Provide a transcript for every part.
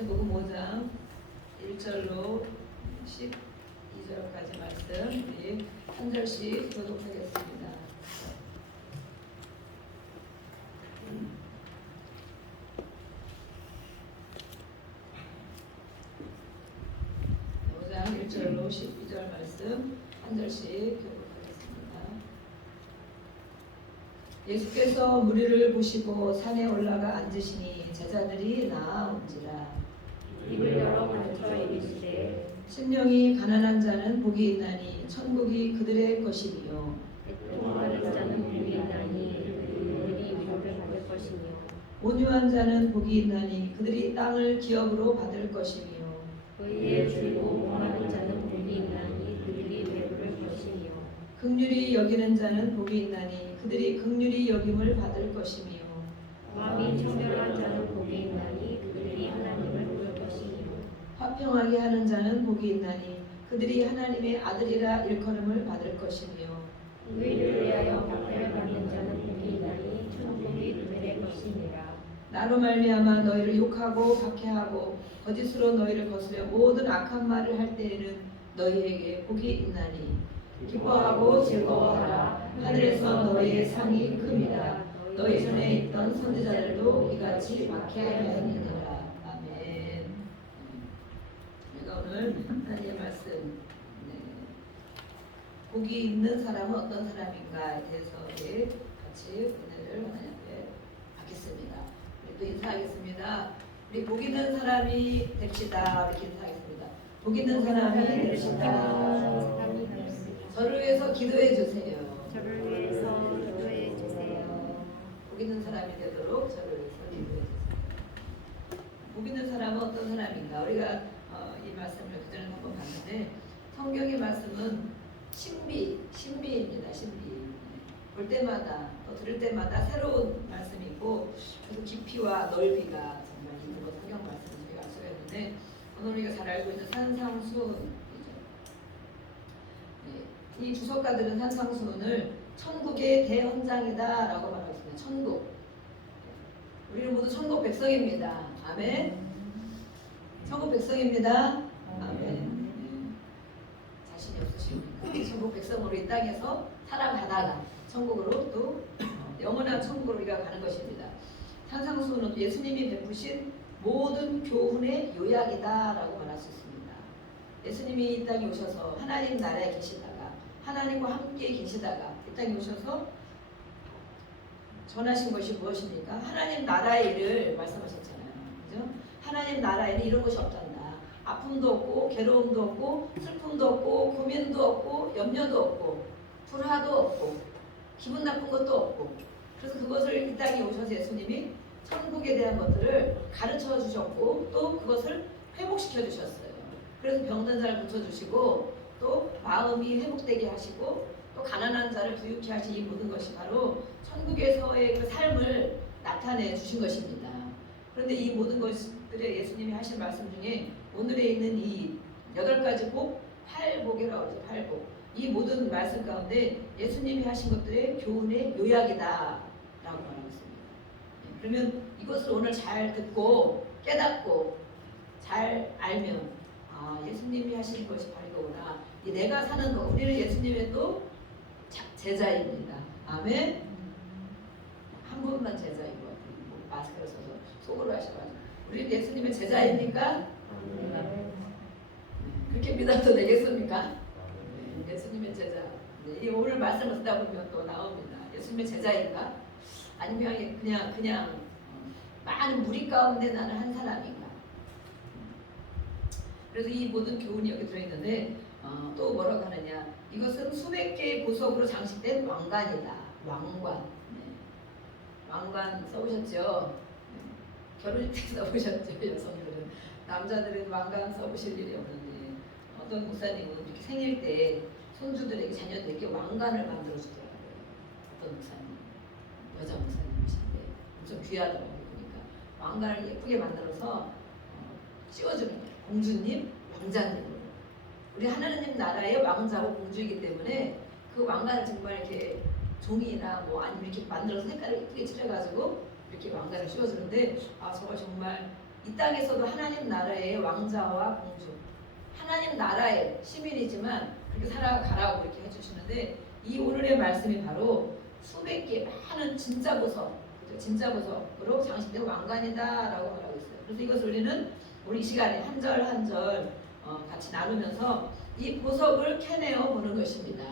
마태복음 5장 1절로 12절까지 말씀 우리 한 절씩 교독하겠습니다. 5장 1절로 12절 말씀 한 절씩 교독하겠습니다. 예수께서 무리를 보시고 산에 올라가 앉으시니 제자들이 나아온지라. 입을 열어 가르쳐 이르시되 심령이 가난한 자는 복이 있나니 천국이 그들의 것이며 애통하는 자는 복이 있나니 그들이 복을 받을 것이며 온유한 자는 복이 있나니 그들이 땅을 기업으로 받을 것이며 의에 줄고 목마른 자는 복이 있나니 그들이 배부를 것이며 긍휼히 여기는 자는 복이 있나니 그들이 긍휼히 여김을 받을 것이며 마음이 청결한 자는 복이 있나니 그들이 하나님을 볼 것이며 화평하게 하는 자는 복이 있나니 그들이 하나님의 아들이라 일컬음을 받을 것이며 의를 위하여 박해를 받는 자는 복이 있나니 천국이 그들의 것이니라. 나로 말미암아 너희를 욕하고 박해하고 거짓으로 너희를 거스려 모든 악한 말을 할 때에는 너희에게 복이 있나니 기뻐하고 즐거워하라. 하늘에서 너희의 상이 큽니다. 너희 전에 있던 선지자들도 이같이 박해하였느니라. 아멘. 우리가 오늘 하나님의 말씀 복이 있는 사람은 어떤 사람인가에 대해서 같이 은혜를 하나님 앞에 받겠습니다. 우리 또 인사하겠습니다. 우리 복 있는 사람이 됩시다. 이렇게 인사하겠습니다. 복 있는 사람이 됩시다. 저를 위해서 기도해 주세요. 저를 위해서 기도해 주세요. 복 있는 사람이 되도록 저를 위해서 기도해 주세요. 복 있는 사람은 어떤 사람인가? 우리가 이 말씀을 그전에 한번 봤는데 성경의 말씀은 신비입니다. 신비. 볼 때마다 또 들을 때마다 새로운 말씀이고 그래서 깊이와 넓이가 정말 있는 것 성경 말씀을 저희가 알 수가 있는데 오늘 우리가 잘 알고 있는 산상수훈이죠. 이 주석가들은 산상수훈을 천국의 대헌장이다라고 말하고 있습니다. 천국. 우리는 모두 천국 백성입니다. 아멘. 천국 백성입니다. 아멘. 자신이 없으십니까? 천국 백성으로 이 땅에서 살아가다가 천국으로 또 영원한 천국으로 우리가 가는 것입니다. 산상수훈은 예수님이 베푸신 모든 교훈의 요약이다라고 말할 수 있습니다. 예수님이 이 땅에 오셔서 하나님 나라에 계시다가 하나님과 함께 계시다가 이 땅에 오셔서 전하신 것이 무엇입니까? 하나님 나라의 일을 말씀하셨잖아요. 그죠? 하나님 나라에는 이런 것이 없단다. 아픔도 없고 괴로움도 없고 슬픔도 없고 고민도 없고 염려도 없고 불화도 없고 기분 나쁜 것도 없고 그래서 그것을 이 땅에 오셔서 예수님이 천국에 대한 것들을 가르쳐 주셨고 또 그것을 회복시켜 주셨어요. 그래서 병든 자를 고쳐주시고 또 마음이 회복되게 하시고 또 가난한 자를 부유케 하신 이 모든 것이 바로 천국에서의 그 삶을 나타내 주신 것입니다. 그런데 이 모든 것들에 예수님이 하신 말씀 중에 오늘에 있는 이 8가지 복, 팔복이라고 하죠. 팔복. 이 모든 말씀 가운데 예수님이 하신 것들의 교훈의 요약이다 라고 말하고 있습니다. 그러면 이것을 오늘 잘 듣고 깨닫고 잘 알면 예수님이 하신 것이 바로 이거구나. 내가 사는 거 우리는 예수님의 또 제자입니다. 아멘. 한 분만 제자인 것 같아요. 마스크를 써서 속으로 하셔가지고 우리는 예수님의 제자입니까? 그렇게 믿어도 되겠습니까? 예수님의 제자. 이 오늘 말씀을 듣다 보면 또 나옵니다. 예수님의 제자인가? 아니면 그냥 많은 무리 가운데 나는 한 사람인가? 그래서 이 모든 교훈이 여기 들어있는데 또 뭐라고 하느냐? 이것은 수백 개의 보석으로 장식된 왕관이다. 왕관. 왕관 써보셨죠? 결혼식 때 써보셨죠? 여성들은. 남자들은 왕관 써보실 일이 없는데 어떤 목사님은 이렇게 생일 때 손주들에게 자녀들에게 왕관을 만들어 주더라고요. 어떤 목사님, 여자 목사님이신데 엄청 귀하더라고요. 그러니까 왕관을 예쁘게 만들어서 씌워주는 거예요. 공주님, 왕자님으로. 우리 하나님 나라의 왕자고 공주이기 때문에 그 왕관을 정말 이렇게 종이나 아니면 이렇게 만들어서 색깔을 예쁘게 칠해가지고 이렇게 왕관을 씌워주는데 저걸 정말 이 땅에서도 하나님 나라의 왕자와 공주, 하나님 나라의 시민이지만 그렇게 살아가라고 이렇게 해주시는데, 이 오늘의 말씀이 바로 수백 개 많은 진짜 보석, 진짜 보석으로 장식된 왕관이다라고 말하고 있어요. 그래서 이것을 우리는 우리 이 시간에 한 절 한 절 같이 나누면서 이 보석을 캐내어 보는 것입니다.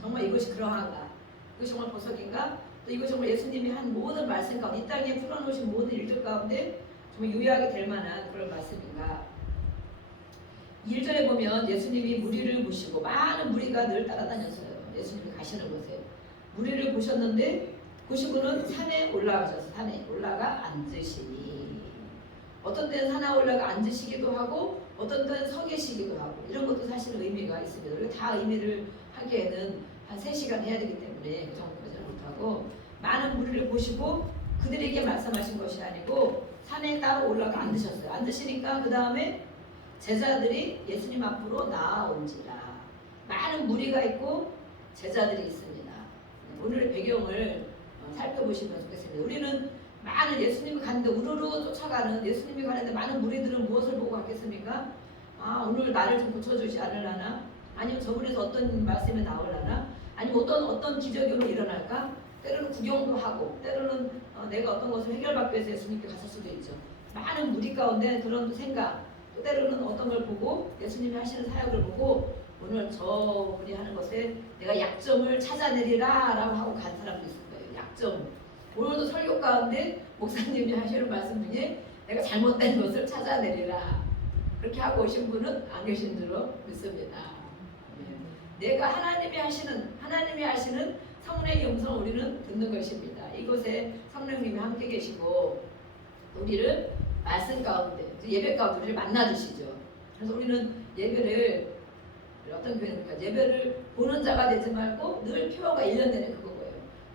정말 이것이 그러한가? 이것이 정말 보석인가? 또 이것이 정말 예수님이 한 모든 말씀 가운데, 이 땅에 풀어놓으신 모든 일들 가운데 정말 요약이 될 만한 그런 말씀인가? 1절에 보면 예수님이 무리를 보시고, 많은 무리가 늘 따라다녔어요. 예수님이 가시는 곳에 무리를 보셨는데, 보시고는 산에 올라가셔서 산에 올라가 앉으시니, 어떤 때는 산에 올라가 앉으시기도 하고 어떤 때는 서 계시기도 하고, 이런 것도 사실 의미가 있습니다. 그리고 다 의미를 하기에는 한 3시간 해야 되기 때문에 그 정도까지는 못하고, 많은 무리를 보시고 그들에게 말씀하신 것이 아니고 산에 따로 올라가 앉으셨어요. 앉으시니까 그 다음에 제자들이 예수님 앞으로 나아온지라. 많은 무리가 있고 제자들이 있습니다. 오늘의 배경을 살펴보시면 좋겠습니다. 우리는 많은 예수님이 가는데 우르르 쫓아가는, 예수님이 가는데 많은 무리들은 무엇을 보고 갔겠습니까? 아, 오늘 나를 좀 고쳐주지 않으려나? 아니면 저분에서 어떤 말씀이 나오려나? 아니면 어떤 기적으로 일어날까? 때로는 구경도 하고, 때로는 내가 어떤 것을 해결받기 위해서 예수님께 갔을 수도 있죠. 많은 무리 가운데 그런 생각, 또 때로는 어떤 걸 보고 예수님이 하시는 사역을 보고 오늘 저분이 하는 것에 내가 약점을 찾아내리라 라고 하고 간 사람도 있을 거예요. 약점. 오늘도 설교 가운데 목사님이 하시는 말씀 중에 내가 잘못된 것을 찾아내리라, 그렇게 하고 오신 분은 안 계신 줄로 믿습니다. 내가 하나님이 하시는 성령의 음성을 우리는 듣는 것입니다. 이곳에 성령님이 함께 계시고 우리를 말씀 가운데, 예배 가운데 우리를 만나주시죠. 그래서 우리는 예배를, 어떤 교회입니까? 예배를 보는 자가 되지 말고, 늘 표어가 1년 내내 그거예요.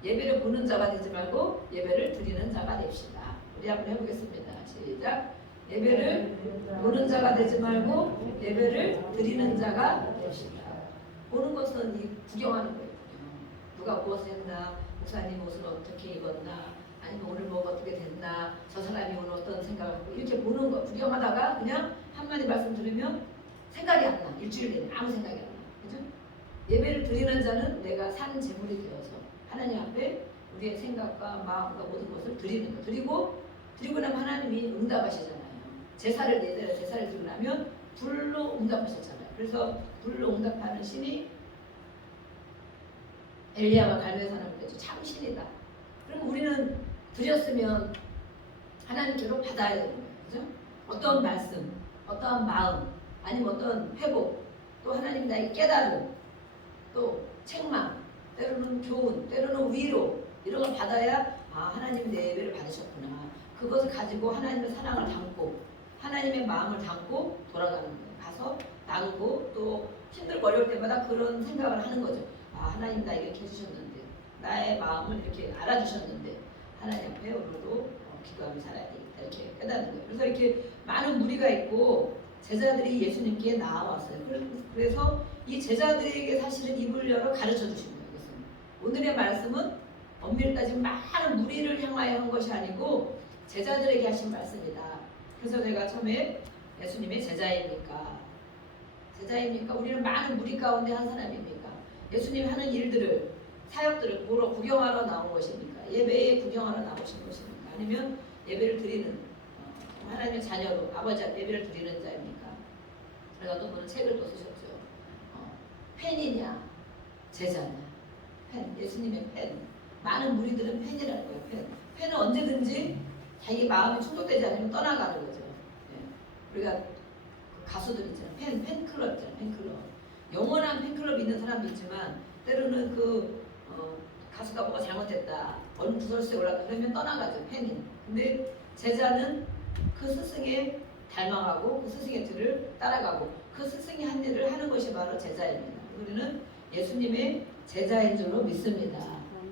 예배를 보는 자가 되지 말고 예배를 드리는 자가 됩시다. 우리 한번 해보겠습니다. 시작. 예배를 보는 자가 되지 말고 예배를 드리는 자가 됩시다. 보는 것은 이 구경하는 거예요. 누가 무엇을 했나, 목사님 옷을 어떻게 입었나, 아니면 오늘 뭐가 어떻게 됐나, 저 사람이 오늘 어떤 생각을 하고, 이렇게 보는 거, 구경하다가 그냥 한마디 말씀 들으면 생각이 안 나. 일주일 내내 아무 생각이 안 나. 그죠? 예배를 드리는 자는 내가 산 제물이 되어서 하나님 앞에 우리의 생각과 마음과 모든 것을 드리는 거. 드리고 나면 하나님이 응답하시잖아요. 제사를 드리고 나면 불로 응답하셨잖아요. 그래서 불로 응답하는 신이 엘리야와 갈멜 사람을 되죠. 참 신이다. 그럼 우리는 드렸으면 하나님께로 받아야 되는 거예요. 그죠? 어떤 말씀, 어떠한 마음, 아니면 어떤 회복, 또 하나님 나의 깨달음, 또 책망, 때로는 교훈, 때로는 위로, 이런 걸 받아야 하나님이 내 예배를 받으셨구나. 그것을 가지고 하나님의 사랑을 담고 하나님의 마음을 담고 돌아가는 거예요. 가서 나누고, 또 힘들고 어려울 때마다 그런 생각을 하는 거죠. 하나님 나 이렇게 해주셨는데, 나의 마음을 이렇게 알아주셨는데 하나님 앞에 오늘도 기도하며 살아야 되겠다, 이렇게 깨닫는 거예요. 그래서 이렇게 많은 무리가 있고 제자들이 예수님께 나와왔어요. 그래서 이 제자들에게 사실은 입을 열어 가르쳐 주신 거예요. 오늘의 말씀은 엄밀히 따지면 많은 무리를 향하여 한 것이 아니고 제자들에게 하신 말씀이다. 그래서 제가 처음에 예수님의 제자입니까? 우리는 많은 무리 가운데 한 사람입니까? 예수님이 하는 일들을, 사역들을 보러 구경하러 나온 것입니까? 예배에 구경하러 나오신 것입니까? 아니면 예배를 드리는 하나님의 자녀로 아버지 앞에 예배를 드리는 자입니까? 그래서 어떤 분은 책을 또 쓰셨죠. 팬이냐 제자냐. 팬, 예수님의 팬. 많은 무리들은 팬이라는 거예요. 팬은 언제든지 자기 마음이 충족되지 않으면 떠나가는 거죠. 우리가 가수들 있잖아요. 팬클럽 있잖아요. 팬클럽. 영원한 팬클럽이 있는 사람도 있지만, 때로는 가수가 뭐가 잘못했다, 어느 구설수에 올랐다 그러면 떠나가죠. 팬이. 근데 제자는 그 스승의 닮아가고 그 스승의 뒤를 따라가고 그 스승이 한 일을 하는 것이 바로 제자입니다. 우리는 예수님의 제자인 줄로 믿습니다.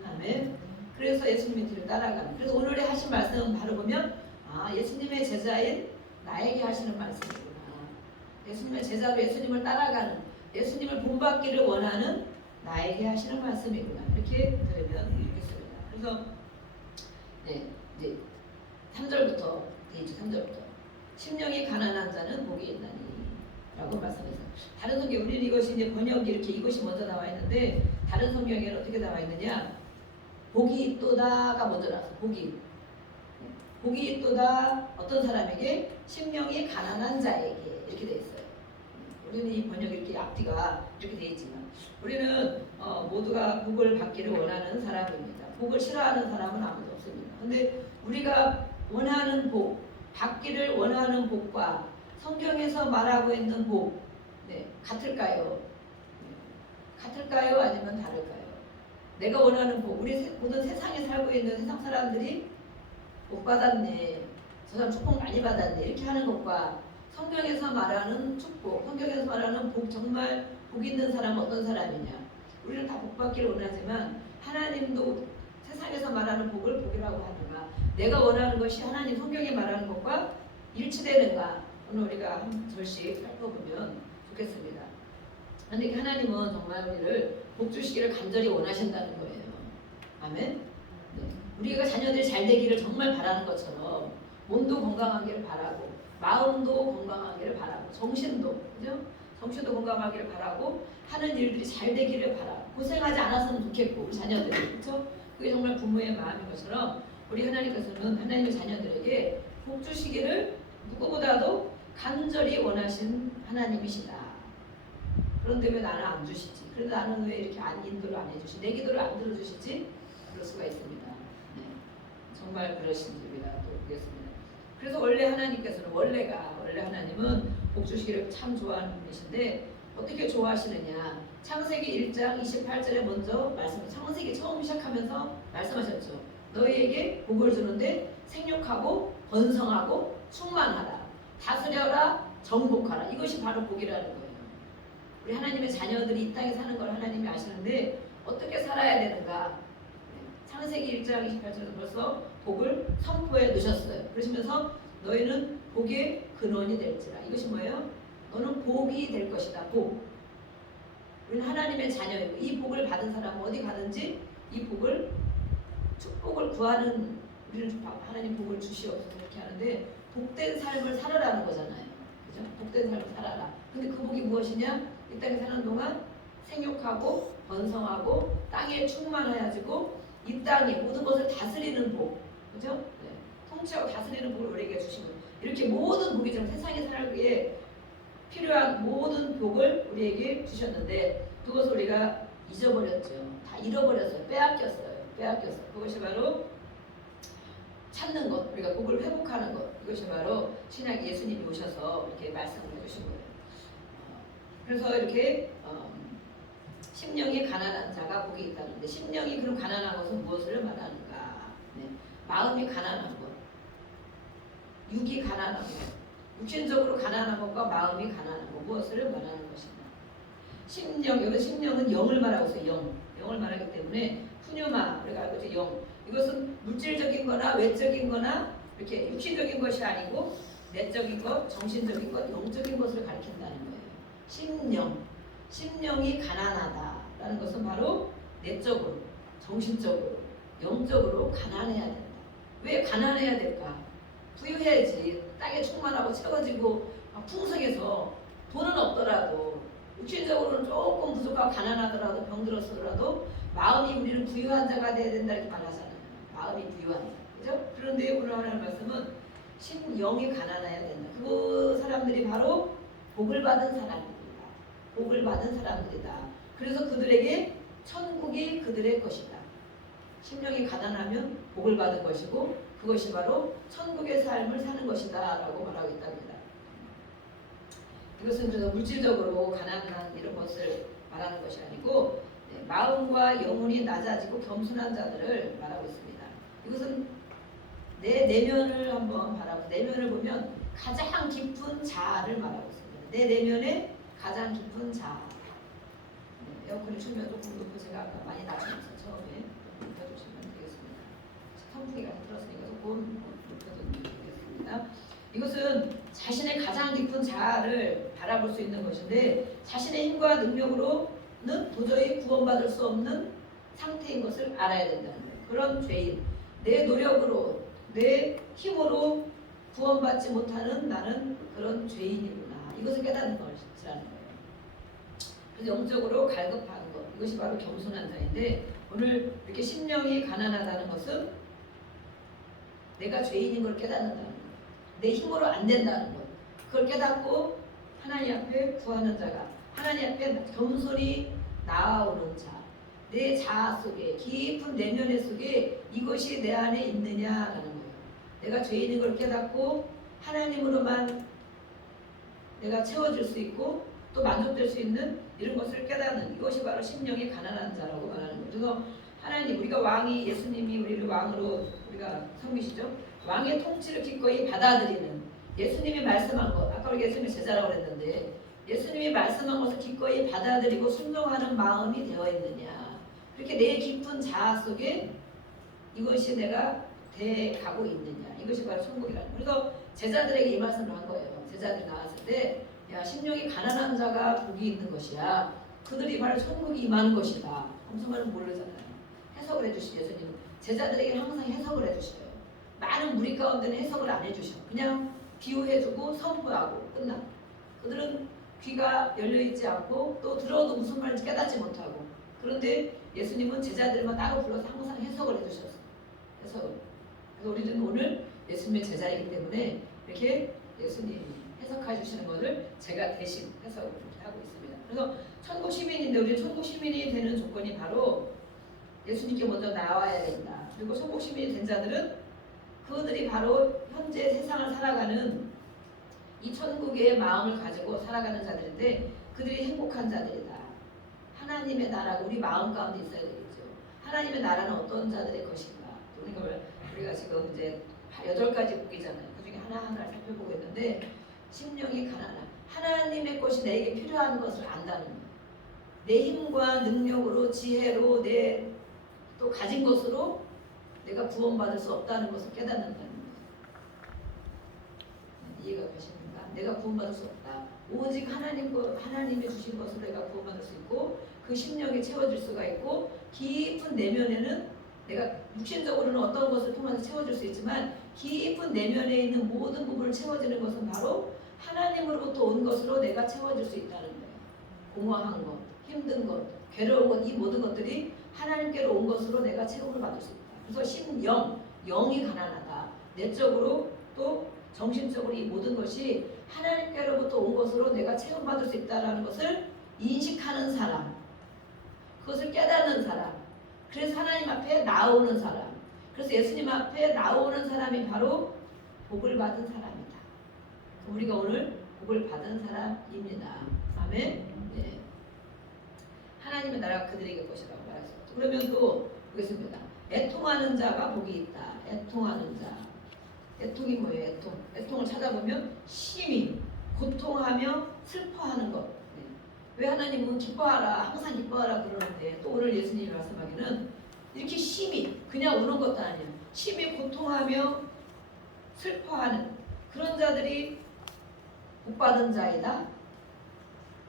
아멘. 그래서 예수님의 뒤를 따라가는. 그래서 오늘의 하신 말씀은 바로 보면 예수님의 제자인 나에게 하시는 말씀이구나. 예수님의 제자로 예수님을 따라가는, 예수님을 본받기를 원하는 나에게 하시는 말씀이구나. 이렇게 들으면 되겠습니다. 그래서 이제 3절부터 되죠. 3절부터 심령이 가난한 자는 복이 있나니 라고 말씀해서 다른 성경 우리는 이것이 이제 번역이 이렇게 이것이 먼저 나와 있는데 다른 성경에는 어떻게 나와 있느냐 복이 있도다가 먼저 나왔어. 복이 있도다 어떤 사람에게 심령이 가난한 자에게 이렇게 돼 있어요. 우리는 이 번역이 이렇게 앞뒤가 이렇게 돼 있지만 우리는 모두가 복을 받기를 원하는 사람입니다. 복을 싫어하는 사람은 아무도 없습니다. 근데 우리가 원하는 복, 받기를 원하는 복과 성경에서 말하고 있는 복, 같을까요? 같을까요? 아니면 다를까요? 내가 원하는 복, 우리 모든 세상에 살고 있는 세상 사람들이 복 받았네, 저 사람 축복 많이 받았네 이렇게 하는 것과 성경에서 말하는 축복, 성경에서 말하는 복, 정말 복 있는 사람은 어떤 사람이냐? 우리는 다 복 받기를 원하지만 하나님도 세상에서 말하는 복을 복이라고 하는가? 내가 원하는 것이 하나님 성경에 말하는 것과 일치되는가? 오늘 우리가 한 절씩 살펴보면 좋겠습니다. 그런데 하나님은 정말 우리를 복 주시기를 간절히 원하신다는 거예요. 아멘? 네. 우리가 자녀들이 잘 되기를 정말 바라는 것처럼 몸도 건강하기를 바라고 마음도 건강하기를 바라고 정신도 그죠? 정신도 건강하기를 바라고 하는 일들이 잘 되기를 바라고 고생하지 않았으면 좋겠고 우리 자녀들이 그렇죠? 그게 정말 부모의 마음인 것처럼 우리 하나님께서는 하나님의 자녀들에게 복 주시기를 누구보다도 간절히 원하신 하나님이시다. 그런데 왜 나는 안 주시지? 그런데 나는 왜 이렇게 인도를 안 해주시? 내 기도를 안 들어주시지? 그럴 수가 있습니다. 네. 정말 그러신 줄이라 또 보겠습니다. 그래서 원래 하나님께서는 원래 하나님은 복 주시기를 참 좋아하는 분이신데 어떻게 좋아하시느냐? 창세기 1장 28절에 먼저 창세기 처음 시작하면서 말씀하셨죠. 너희에게 복을 주는데 생육하고 번성하고 충만하라. 다스려라 정복하라. 이것이 바로 복이라는 거예요. 우리 하나님의 자녀들이 이 땅에 사는 걸 하나님이 아시는데 어떻게 살아야 되는가? 창세기 1장 28절에서 벌써 복을 선포해 놓으셨어요. 그러시면서 너희는 복의 근원이 될지라. 이것이 뭐예요? 너는 복이 될 것이다. 복. 우리는 하나님의 자녀이고 이 복을 받은 사람은 어디 가든지 이 복을 축복을 구하는 우리는 하나님 복을 주시옵소서 이렇게 하는데 복된 삶을 살아라는 거잖아요. 그죠? 복된 삶을 살아라. 근데 그 복이 무엇이냐? 이 땅에 사는 동안 생육하고 번성하고 땅에 충만하여지고 이 땅에 모든 것을 다스리는 복. 그죠? 네. 통치하고 다스리는 복을 우리에게 주시는 이렇게 모든 복이 좀 세상에 살기에 필요한 모든 복을 우리에게 주셨는데 그것을 우리가 잊어버렸죠. 다 잃어버렸어요. 빼앗겼어요. 그것이 바로 찾는 것, 우리가 복을 회복하는 것. 이것이 바로 신약 예수님이 오셔서 이렇게 말씀을 해주신 거예요. 그래서 이렇게 심령이 가난한 자가 복이 있다는데 심령이 그럼 가난한 것은 무엇을 말하는가? 네. 마음이 가난한 것, 육이 가난한 것, 육신적으로 가난한 것과 마음이 가난한 것 무엇을 말하는 것인가? 심령, 여기 심령은 영을 말하고 있어요. 영을 말하기 때문에 푸뉴마 우리가 알고 있죠. 영. 이것은 물질적인 거나 외적인 거나 이렇게 육신적인 것이 아니고 내적인 것, 정신적인 것, 영적인 것을 가리킨다는 거예요. 심령이 가난하다라는 것은 바로 내적으로, 정신적으로, 영적으로 가난해야 된다. 왜 가난해야 될까? 부유해야지. 땅에 충만하고 채워지고 풍성해서 돈은 없더라도 육신적으로는 조금 부족하고 가난하더라도 병들었더라도 마음이 우리는 부유한 자가 돼야 된다 이렇게 말하잖아요. 마음이 부유한 자. 그죠? 그런데 오늘 하나님 말씀은 심령이 가난해야 된다. 그 사람들이 바로 복을 받은 사람입니다. 복을 받은 사람들이다. 그래서 그들에게 천국이 그들의 것이다. 심령이 가난하면 복을 받은 것이고 그것이 바로 천국의 삶을 사는 것이다 라고 말하고 있답니다. 이것은 그래서 물질적으로 가난한 이런 것을 말하는 것이 아니고 마음과 영혼이 낮아지고 겸손한 자들을 말하고 있습니다. 이것은 내 내면을 한번 바라보고 내면을 보면 가장 깊은 자아를 말하고 있습니다. 내 내면의 가장 깊은 자아. 에어컨이 추면 조금 높아지가 아까 많이 낮춰서 처음에 높여주시면 되겠습니다. 선풍기가 틀었으니까 조금 높여주시면 되겠습니다. 이것은 자신의 가장 깊은 자아를 바라볼 수 있는 것인데 자신의 힘과 능력으로는 도저히 구원받을 수 없는 상태인 것을 알아야 된다는 거예요. 그런 죄인, 내 노력으로, 내 힘으로 구원받지 못하는 나는 그런 죄인이구나. 이것을 깨닫는 것이라는 거예요. 그래서 영적으로 갈급한 것, 이것이 바로 겸손한 자인데, 오늘 이렇게 심령이 가난하다는 것은 내가 죄인인 걸 깨닫는다는 것, 내 힘으로 안 된다는 것, 그걸 깨닫고 하나님 앞에 구하는 자가, 하나님 앞에 겸손히 나아오는 자, 내 자아 속에 깊은 내면의 속에 이것이 내 안에 있느냐라는 거예요. 내가 죄인인 걸 깨닫고 하나님으로만 내가 채워질 수 있고 또 만족될 수 있는 이런 것을 깨닫는, 이것이 바로 심령이 가난한 자라고 말하는 거예요. 그래서 하나님, 우리가 왕이, 예수님이 우리를 왕으로 우리가 섬기시죠. 왕의 통치를 기꺼이 받아들이는, 예수님이 말씀한 것, 아까 우리 예수님이 제자라고 그랬는데 예수님이 말씀한 것을 기꺼이 받아들이고 순종하는 마음이 되어 있느냐, 그렇게 내 깊은 자아 속에 이것이 내가 돼가고 있느냐, 이것이 바로 천국이라는 거예요. 그래서 제자들에게 이 말씀을 한 거예요. 제자들이 나왔을 때, 야, 심령이 가난한 자가 복이 있는 것이야, 그들이 바로 천국이 임하는 것이다. 무슨 말은 모르잖아요. 해석을 해주시, 예수님 제자들에게 항상 해석을 해주셔요. 많은 무리 가운데는 해석을 안 해주셔. 그냥 비유해주고 선포하고 끝나. 그들은 귀가 열려있지 않고 또 들어도 무슨 말인지 깨닫지 못하고, 그런데 예수님은 제자들만 따로 불러서 항상 해석을 해주셨어요. 해석을. 그래서 우리는 오늘 예수님의 제자이기 때문에 이렇게 예수님이 해석해 주시는 것을 제가 대신 해석을 하고 있습니다. 그래서 천국 시민인데, 우리 천국 시민이 되는 조건이 바로 예수님께 먼저 나와야 된다. 그리고 천국 시민이 된 자들은 그들이 바로 현재 세상을 살아가는 이 천국의 마음을 가지고 살아가는 자들인데, 그들이 행복한 자들이다. 하나님의 나라가 우리 마음 가운데 있어야 되겠죠. 하나님의 나라는 어떤 자들의 것인가. 우리가 지금 이제 8가지 복이잖아요. 그 중에 하나하나 살펴보고 있는데, 심령이 가난한, 하나님의 것이 내게 필요한 것을 안다는 거예요. 내 힘과 능력으로, 지혜로, 내 또 가진 것으로 내가 구원받을 수 없다는 것을 깨닫는다는 거예요. 이해가 되십니까? 내가 구원받을 수 없다. 오직 하나님이 주신 것으로 내가 구원받을 수 있고, 그 심령이 채워질 수가 있고, 깊은 내면에는 내가 육신적으로는 어떤 것을 통해서 채워질 수 있지만 깊은 내면에 있는 모든 부분을 채워지는 것은 바로 하나님으로부터 온 것으로 내가 채워질 수 있다는 거예요. 공허한 것, 힘든 것, 괴로운 것, 이 모든 것들이 하나님께로 온 것으로 내가 채움을 받을 수 있다. 그래서 심령, 영이 가난하다. 내적으로 또 정신적으로 이 모든 것이 하나님께로부터 온 것으로 내가 체험받을 수 있다는 것을 인식하는 사람, 그것을 깨닫는 사람, 그래서 하나님 앞에 나오는 사람, 그래서 예수님 앞에 나오는 사람이 바로 복을 받은 사람이다. 우리가 오늘 복을 받은 사람입니다. 아멘. 네. 하나님의 나라가 그들에게 것이라고 말했습니다. 그러면 또 보겠습니다. 애통하는 자가 복이 있다. 애통하는 자. 애통이 뭐예요? 애통. 애통을 찾아보면 심히 고통하며 슬퍼하는 것. 네. 왜 하나님은 기뻐하라, 항상 기뻐하라 그러는데, 또 오늘 예수님이 말씀하기는 이렇게 심히, 그냥 우는 것도 아니야. 심히 고통하며 슬퍼하는 그런 자들이 복받은 자이다.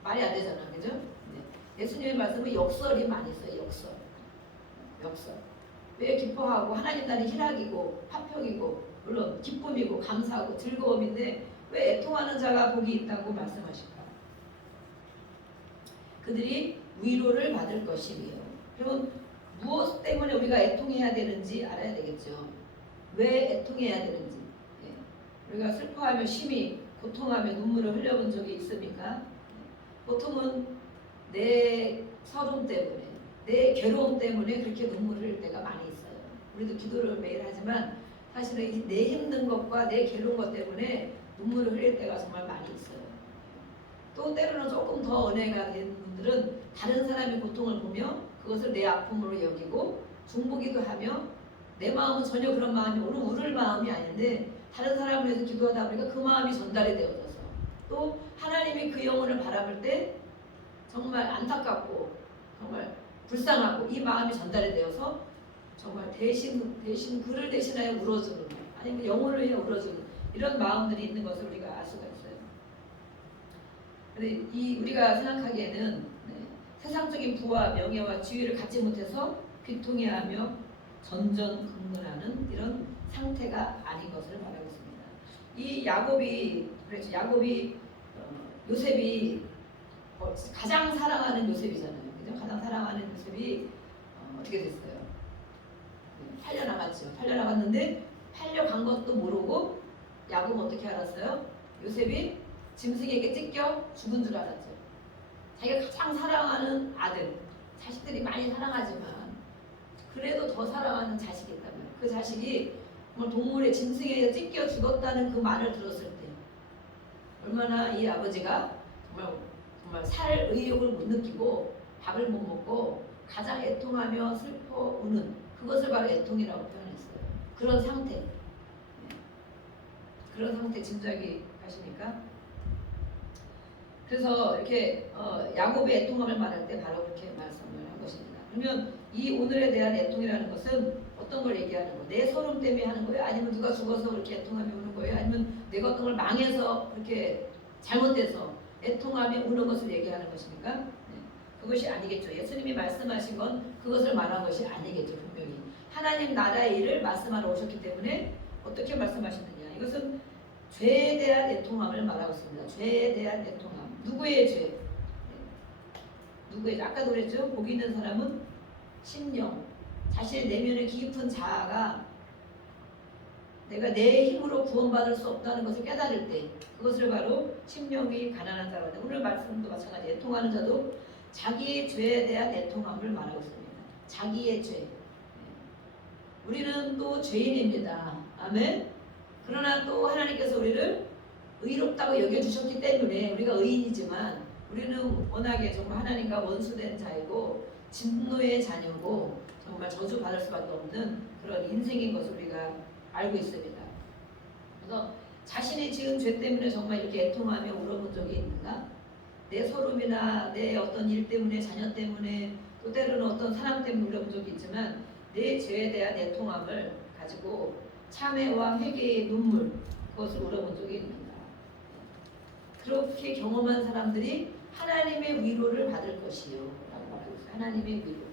말이 안 되잖아, 그죠? 네. 예수님의 말씀은 역설이 많이 있어요. 역설. 왜 기뻐하고, 하나님 나라는 희락이고 화평이고 물론 기쁨이고 감사하고 즐거움인데 왜 애통하는 자가 복이 있다고 말씀하실까? 그들이 위로를 받을 것이며. 그러면 무엇 때문에 우리가 애통해야 되는지 알아야 되겠죠. 왜 애통해야 되는지. 예. 우리가 슬퍼하며 심히 고통하며 눈물을 흘려본 적이 있습니까? 보통은 내 서름 때문에, 내 괴로움 때문에 그렇게 눈물을 흘릴 때가 많이 있어요. 우리도 기도를 매일 하지만 사실은 내 힘든 것과 내 괴로운 것 때문에 눈물을 흘릴 때가 정말 많이 있어요. 또 때로는 조금 더 은혜가 된 분들은 다른 사람의 고통을 보며 그것을 내 아픔으로 여기고 중보기도 하며, 내 마음은 전혀 그런 마음이, 오늘 울을 마음이 아닌데 다른 사람을 위해서 기도하다 보니까 그 마음이 전달이 되어져서, 또 하나님이 그 영혼을 바라볼 때 정말 안타깝고 정말 불쌍하고 이 마음이 전달이 되어서 정말 대신 그를 대신하여 울어주는, 아니면 영혼을 위해 울어주는 이런 마음들이 있는 것을 우리가 알 수가 있어요. 근데 우리가 생각하기에는 세상적인 부와 명예와 지위를 갖지 못해서 비통해하며 전전긍긍하는 이런 상태가 아닌 것을 말하고 있습니다. 이 야곱이 그렇죠. 야곱이 요셉이 가장 사랑하는 요셉이잖아요. 그죠? 가장 사랑하는 요셉이 어떻게 됐어요? 팔려나갔죠. 팔려나갔는데 팔려간 것도 모르고 야곱은 어떻게 알았어요? 요셉이 짐승에게 찢겨 죽은 줄 알았죠. 자기가 가장 사랑하는 아들, 자식들이 많이 사랑하지만 그래도 더 사랑하는 자식이 있다면 그 자식이 정말 동물의 짐승에게 찢겨 죽었다는 그 말을 들었을 때 얼마나 이 아버지가 정말 살 의욕을 못 느끼고 밥을 못 먹고 가장 애통하며 슬퍼 우는 그것을 바로 애통이라고 표현했어요. 그런 상태. 그런 상태 짐작이 가십니까? 그래서 이렇게 야곱의 애통함을 말할 때 바로 그렇게 말씀을 한 것입니다. 그러면 이 오늘에 대한 애통이라는 것은 어떤 걸 얘기하는 거예요? 내 서름 때문에 하는 거예요? 아니면 누가 죽어서 그렇게 애통하며 우는 거예요? 아니면 내가 어떤 걸 망해서 그렇게 잘못돼서 애통하며 우는 것을 얘기하는 것입니까? 네. 그것이 아니겠죠. 예수님이 말씀하신 건 그것을 말한 것이 아니겠죠. 분명히 하나님 나라의 일을 말씀하러 오셨기 때문에 어떻게 말씀하셨느냐? 이것은 죄에 대한 애통함을 말하고 있습니다. 죄에 대한 애통함. 누구의 죄? 네. 누구의 죄? 아까도 그랬죠. 복이 있는 사람은 심령, 자신의 내면의 깊은 자아가 내가 내 힘으로 구원받을 수 없다는 것을 깨달을 때 그것을 바로 심령이 가난한 자라고 합니다. 오늘 말씀도 마찬가지 애통하는 자도 자기의 죄에 대한 애통함을 말하고 있습니다. 자기의 죄. 우리는 또 죄인입니다. 아멘. 그러나 또 하나님께서 우리를 의롭다고 여겨주셨기 때문에 우리가 의인이지만 우리는 워낙에 정말 하나님과 원수된 자이고 진노의 자녀고 정말 저주받을 수밖에 없는 그런 인생인 것을 우리가 알고 있습니다. 그래서 자신이 지은 죄 때문에 정말 이렇게 애통하며 울어본 적이 있는가? 내 소름이나 내 어떤 일 때문에 자녀 때문에 또 때로는 어떤 사람 때문에 울어본 적이 있지만 내 죄에 대한 애통함을 가지고 참회와 회개의 눈물 그것을 울어본 적이 있는가? 그렇게 경험한 사람들이 하나님의 위로를 받을 것이요 라고 말하고 있어요. 하나님의 위로.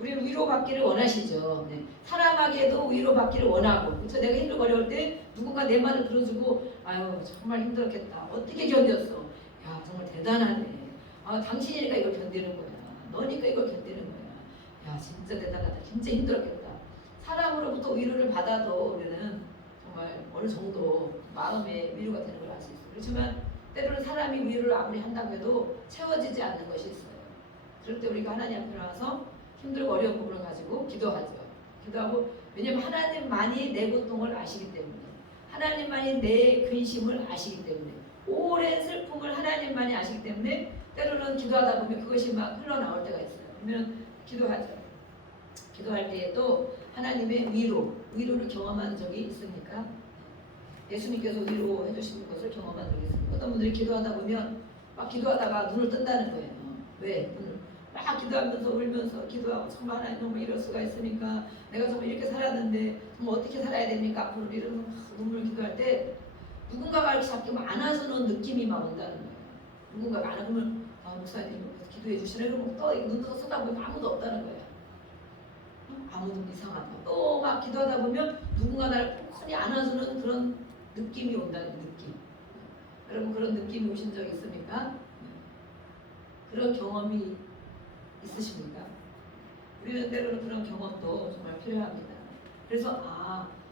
우리는 위로받기를 원하시죠. 네. 사람에게도 위로받기를 원하고 그렇죠? 내가 힘들고 어려울 때 누군가 내 말을 들어주고 아유 정말 힘들었겠다. 어떻게 견뎠어? 야 정말 대단하네. 아 당신이니까 이걸 견디는 거야. 너니까 이걸 견디는 거야. 야 진짜 대단하다. 진짜 힘들었겠다. 사람으로부터 위로를 받아도 우리는 정말 어느 정도 마음의 위로가 되는 걸 알 수 있어요. 그렇지만 때로는 사람이 위로를 아무리 한다고 해도 채워지지 않는 것이 있어요. 그럴 때 우리가 하나님 앞에 나와서 힘들고 어려운 부분을 가지고 기도하죠. 기도하고 왜냐하면 하나님만이 내 고통을 아시기 때문에 하나님만이 내 근심을 아시기 때문에 오랜 슬픔을 하나님만이 아시기 때문에 때로는 기도하다 보면 그것이 막 흘러나올 때가 있어요. 그러면 기도하죠. 기도할 때에도 하나님의 위로를 경험한 적이 있습니까? 예수님께서 위로해 주시는 것을 경험한 적이 있습니다. 어떤 분들이 기도하다 보면 막 기도하다가 눈을 뜬다는 거예요. 왜? 막 기도하면서 울면서 기도하고 정말 하나님 정말 이럴 수가 있습니까? 내가 정말 이렇게 살았는데 정말 어떻게 살아야 됩니까? 앞으로 이러면서 눈물 기도할 때 누군가가 이렇게 자꾸 안아주는 느낌이 막 온다는 거예요. 누군가가 안아주면 목사님 기도해 주시네 그러면 또 눈 떠서 쏟아보면 아무도 없다는 거예요. 아무도 이상하다. 또 막 기도하다 보면 누군가 나를 폰히 안아주는 그런 느낌이 온다는 느낌. 여러분 그런 느낌이 오신 적 있습니까? 그런 경험이 있으십니까? 우리는 때로는 그런 경험도 정말 필요합니다. 그래서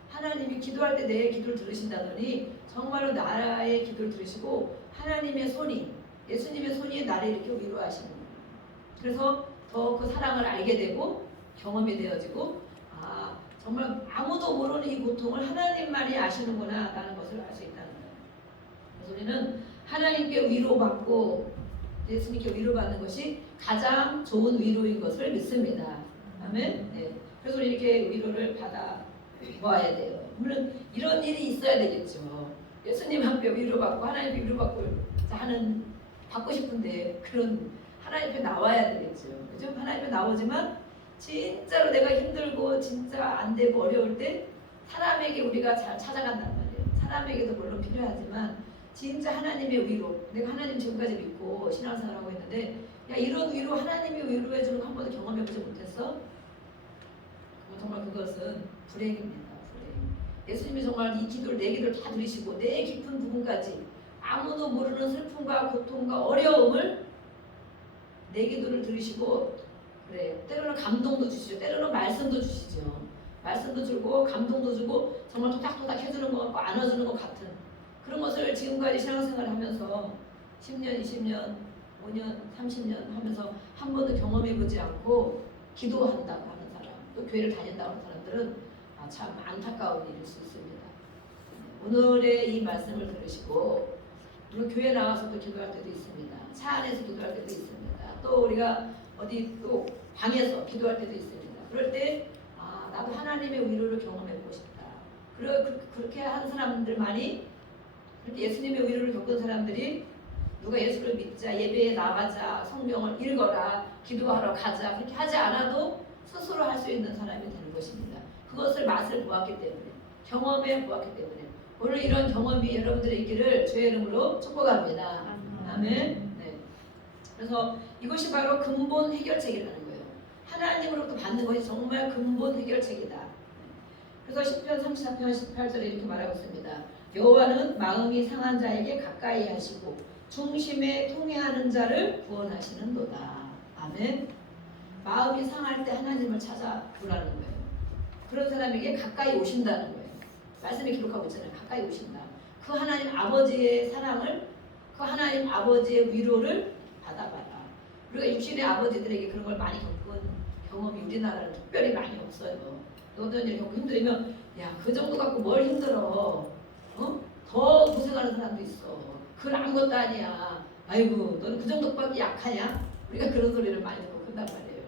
하나님이 기도할 때 내 기도를 들으신다더니 정말로 나의 기도를 들으시고 하나님의 손이 예수님의 손이 나를 이렇게 위로하시는 거예요. 그래서 더 그 사랑을 알게 되고 경험이 되어지고 정말 아무도 모르는 이 고통을 하나님만이 아시는구나 라는 것을 알 수 있다는 거예요. 그래서 우리는 하나님께 위로받고 예수님께 위로받는 것이 가장 좋은 위로인 것을 믿습니다. 아멘. 네. 그래서 우리 이렇게 위로를 받아 보아야 돼요. 물론 이런 일이 있어야 되겠죠. 예수님 앞에 위로받고 하나님 앞에 위로받고 받고 싶은데 그런 하나님 앞에 나와야 되겠죠. 그죠? 하나님 앞에 나오지만 진짜로 내가 힘들고 진짜 안 되고 어려울 때 사람에게 우리가 잘 찾아간단 말이에요. 사람에게도 물론 필요하지만 진짜 하나님의 위로. 내가 하나님 지금까지 믿고 신앙생활하고 있는데 야 이런 위로 하나님이 위로해 주는 거 한 번도 경험해보지 못했어? 정말 그것은 불행입니다. 불행. 예수님이 정말 이 기도를 내 기도를 다 들으시고 내 깊은 부분까지 아무도 모르는 슬픔과 고통과 어려움을 내 기도를 들으시고 그래 때로는 감동도 주시죠. 때로는 말씀도 주시죠. 말씀도 주고 감동도 주고 정말 토닥토닥 해주는 것 같고 안아주는 것 같은 그런 것을 지금까지 신앙생활을 하면서 10년, 20년, 5년, 30년 하면서 한 번도 경험해보지 않고 기도한다고 하는 사람 또 교회를 다닌다고 하는 사람들은 참 안타까운 일일 수 있습니다. 오늘의 이 말씀을 들으시고 물론 교회 나와서도 기도할 때도 있습니다. 차 안에서 기도할 때도 있습니다. 또 우리가 어디 또 방에서 기도할 때도 있습니다. 그럴 때 나도 하나님의 위로를 경험해보고 싶다. 그렇게 하는 사람들만이 그렇게 예수님의 위로를 겪은 사람들이 누가 예수를 믿자, 예배에 나가자, 성경을 읽어라, 기도하러 가자 그렇게 하지 않아도 스스로 할 수 있는 사람이 되는 것입니다. 그것을 맛을 보았기 때문에 경험해 보았기 때문에 오늘 이런 경험이 여러분들의 있기를 주의 이름으로 축복합니다. 아멘. 네. 그래서 이것이 바로 근본 해결책이라는 거예요. 하나님으로부터 받는 것이 정말 근본 해결책이다. 그래서 10편 34편 18절에 이렇게 말하고 있습니다. 여호와는 마음이 상한 자에게 가까이 하시고 중심에 통해하는 자를 구원하시는도다. 아멘. 마음이 상할 때 하나님을 찾아보라는 거예요. 그런 사람에게 가까이 오신다는 거예요. 말씀에 기록하고 있잖아요. 가까이 오신다. 그 하나님 아버지의 사랑을 그 하나님 아버지의 위로를 받아봐라. 우리가 육신의 아버지들에게 그런 걸 많이 겪은 경험이 우리나라는 특별히 많이 없어요. 어떤 일을 겪고 힘들면 야, 그 정도 갖고 뭘 힘들어. 더 고생하는 사람도 있어. 그건 아무것도 아니야. 아이고 너는 그 정도밖에 약하냐? 우리가 그런 소리를 많이 듣고 그런단 말이에요.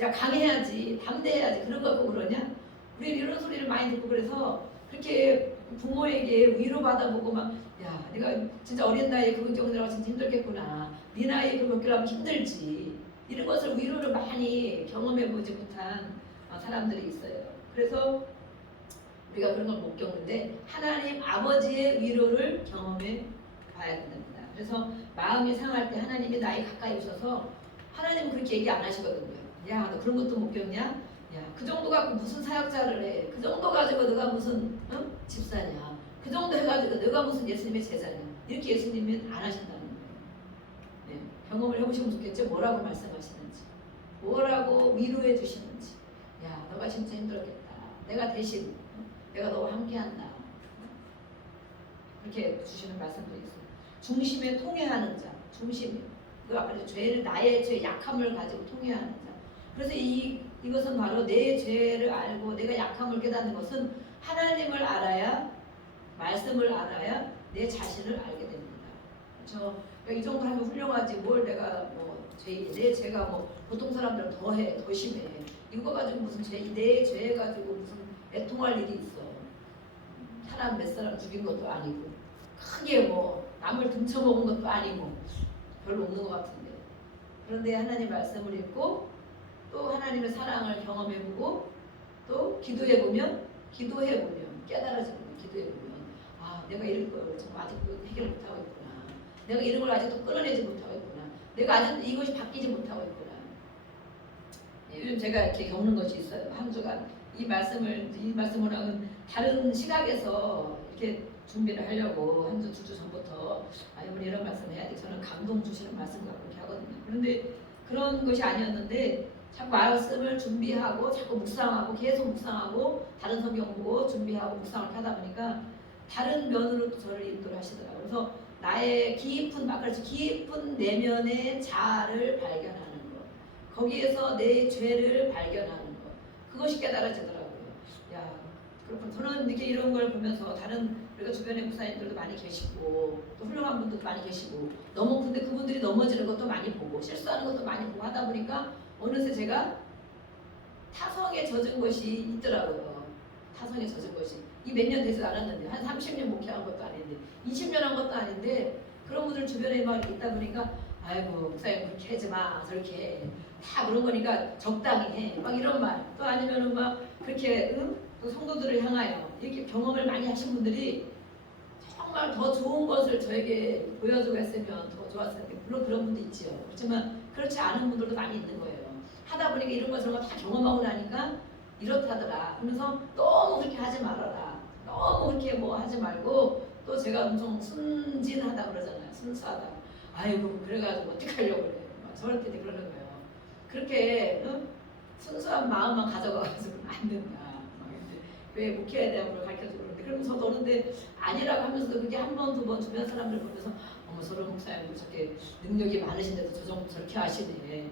야 강해야지, 담대해야지 그런 거 갖고 그러냐? 우리 이런 소리를 많이 듣고 그래서 그렇게 부모에게 위로받아보고 막 야 내가 진짜 어린 나이에 그거 겪느라고 진짜 힘들겠구나. 네 나이에 그거 겪으려면 힘들지. 이런 것을 위로를 많이 경험해보지 못한 사람들이 있어요. 그래서 우리가 그런 걸 못 겪는데 하나님 아버지의 위로를 경험해 봐야 된답니다. 그래서 마음이 상할 때 하나님이 나에 가까이 오셔서 하나님은 그렇게 얘기 안 하시거든요. 야 너 그런 것도 못 겪냐? 야 그 정도 갖고 무슨 사역자를 해? 그 정도 가지고 너가 무슨 집사냐? 그 정도 해가지고 너가 무슨 예수님의 제자냐? 이렇게 예수님은 안 하신다는 거예요. 네, 경험을 해보시면 좋겠죠. 뭐라고 말씀하시는지, 뭐라고 위로해 주시는지. 야 너가 진짜 힘들었겠다. 내가 대신 내가 너와 함께한다. 이렇게 주시는 말씀도 있어요. 중심에 통해하는 자, 중심. 그 아까 죄를 나의 죄 약함을 가지고 통해하는 자. 그래서 이것은 바로 내 죄를 알고 내가 약함을 깨닫는 것은 하나님을 알아야 말씀을 알아야 내 자신을 알게 됩니다. 그렇죠? 그러니까 이 정도 하면 훌륭하지 뭘 내가 내 죄가 보통 사람들은 더 심해. 이거 가지고 무슨 내 죄 가지고 무슨 애통할 일이 있어. 사람 몇 사람 죽인 것도 아니고 크게 남을 등쳐먹은 것도 아니고 별로 없는 것 같은데 그런데 하나님 말씀을 읽고 또 하나님의 사랑을 경험해보고 또 기도해보면 깨달아지고 기도해보면 내가 이런 걸 정말 아직도 해결 못하고 있구나. 내가 이런 걸 아직도 끌어내지 못하고 있구나. 내가 아직도 이것이 바뀌지 못하고 있구나. 요즘 제가 이렇게 겪는 것이 있어요. 한 주간 이 말씀을 다른 시각에서 이렇게 준비를 하려고 한 주, 2주 전부터 우리 이런 말씀 해야 돼. 저는 감동 주시는 말씀 갖고 이렇게 하거든요. 그런데 그런 것이 아니었는데 자꾸 말씀을 준비하고 자꾸 묵상하고 계속 묵상하고 다른 성경 보고 준비하고 묵상을 하다 보니까 다른 면으로 또 저를 인도를 하시더라고요. 그래서 나의 깊은 내면의 자아를 발견하는 것, 거기에서 내 죄를 발견하는 것, 그것이 깨달아지더라고요. 야, 그렇군. 저는 이렇게 이런 걸 보면서 다른 우리가 주변에 목사님들도 많이 계시고 또 훌륭한 분들도 많이 계시고 근데 그분들이 넘어지는 것도 많이 보고 실수하는 것도 많이 보고 하다 보니까 어느새 제가 타성에 젖은 것이 있더라고요. 타성에 젖은 것이 이 몇 년 되지도 않았는데 한 30년 목회한 것도 아닌데 20년 한 것도 아닌데 그런 분들 주변에 막 있다 보니까 아이고 목사님 그렇게 하지 마 저렇게 다 그런 거니까 적당히 해 막 이런 말 또 아니면은 막 그렇게 또 성도들을 향하여 이렇게 경험을 많이 하신 분들이 정말 더 좋은 것을 저에게 보여주고 했으면 더 좋았을 텐데 물론 그런 분도 있지요. 그렇지만 그렇지 않은 분들도 많이 있는 거예요. 하다 보니까 이런 거 저런 거 다 경험하고 나니까 이렇다더라. 그러면서 너무 그렇게 하지 말아라. 너무 그렇게 뭐 하지 말고 또 제가 엄청 순진하다 그러잖아요. 순수하다. 아이고 그래가지고 어떻게 하려고 그래. 막 저한테 그러는 거예요. 그렇게 응? 순수한 마음만 가져가가지고 안 된다. 왜 목회에 대한 걸 가르쳐주고 그러는데 그러면 저도 어는데 아니라고 하면서도 그게 한 번, 두 번 주변 사람들 보면서 어머 서로 목사님 저렇게 능력이 많으신데도 저 정도 저렇게 하시네.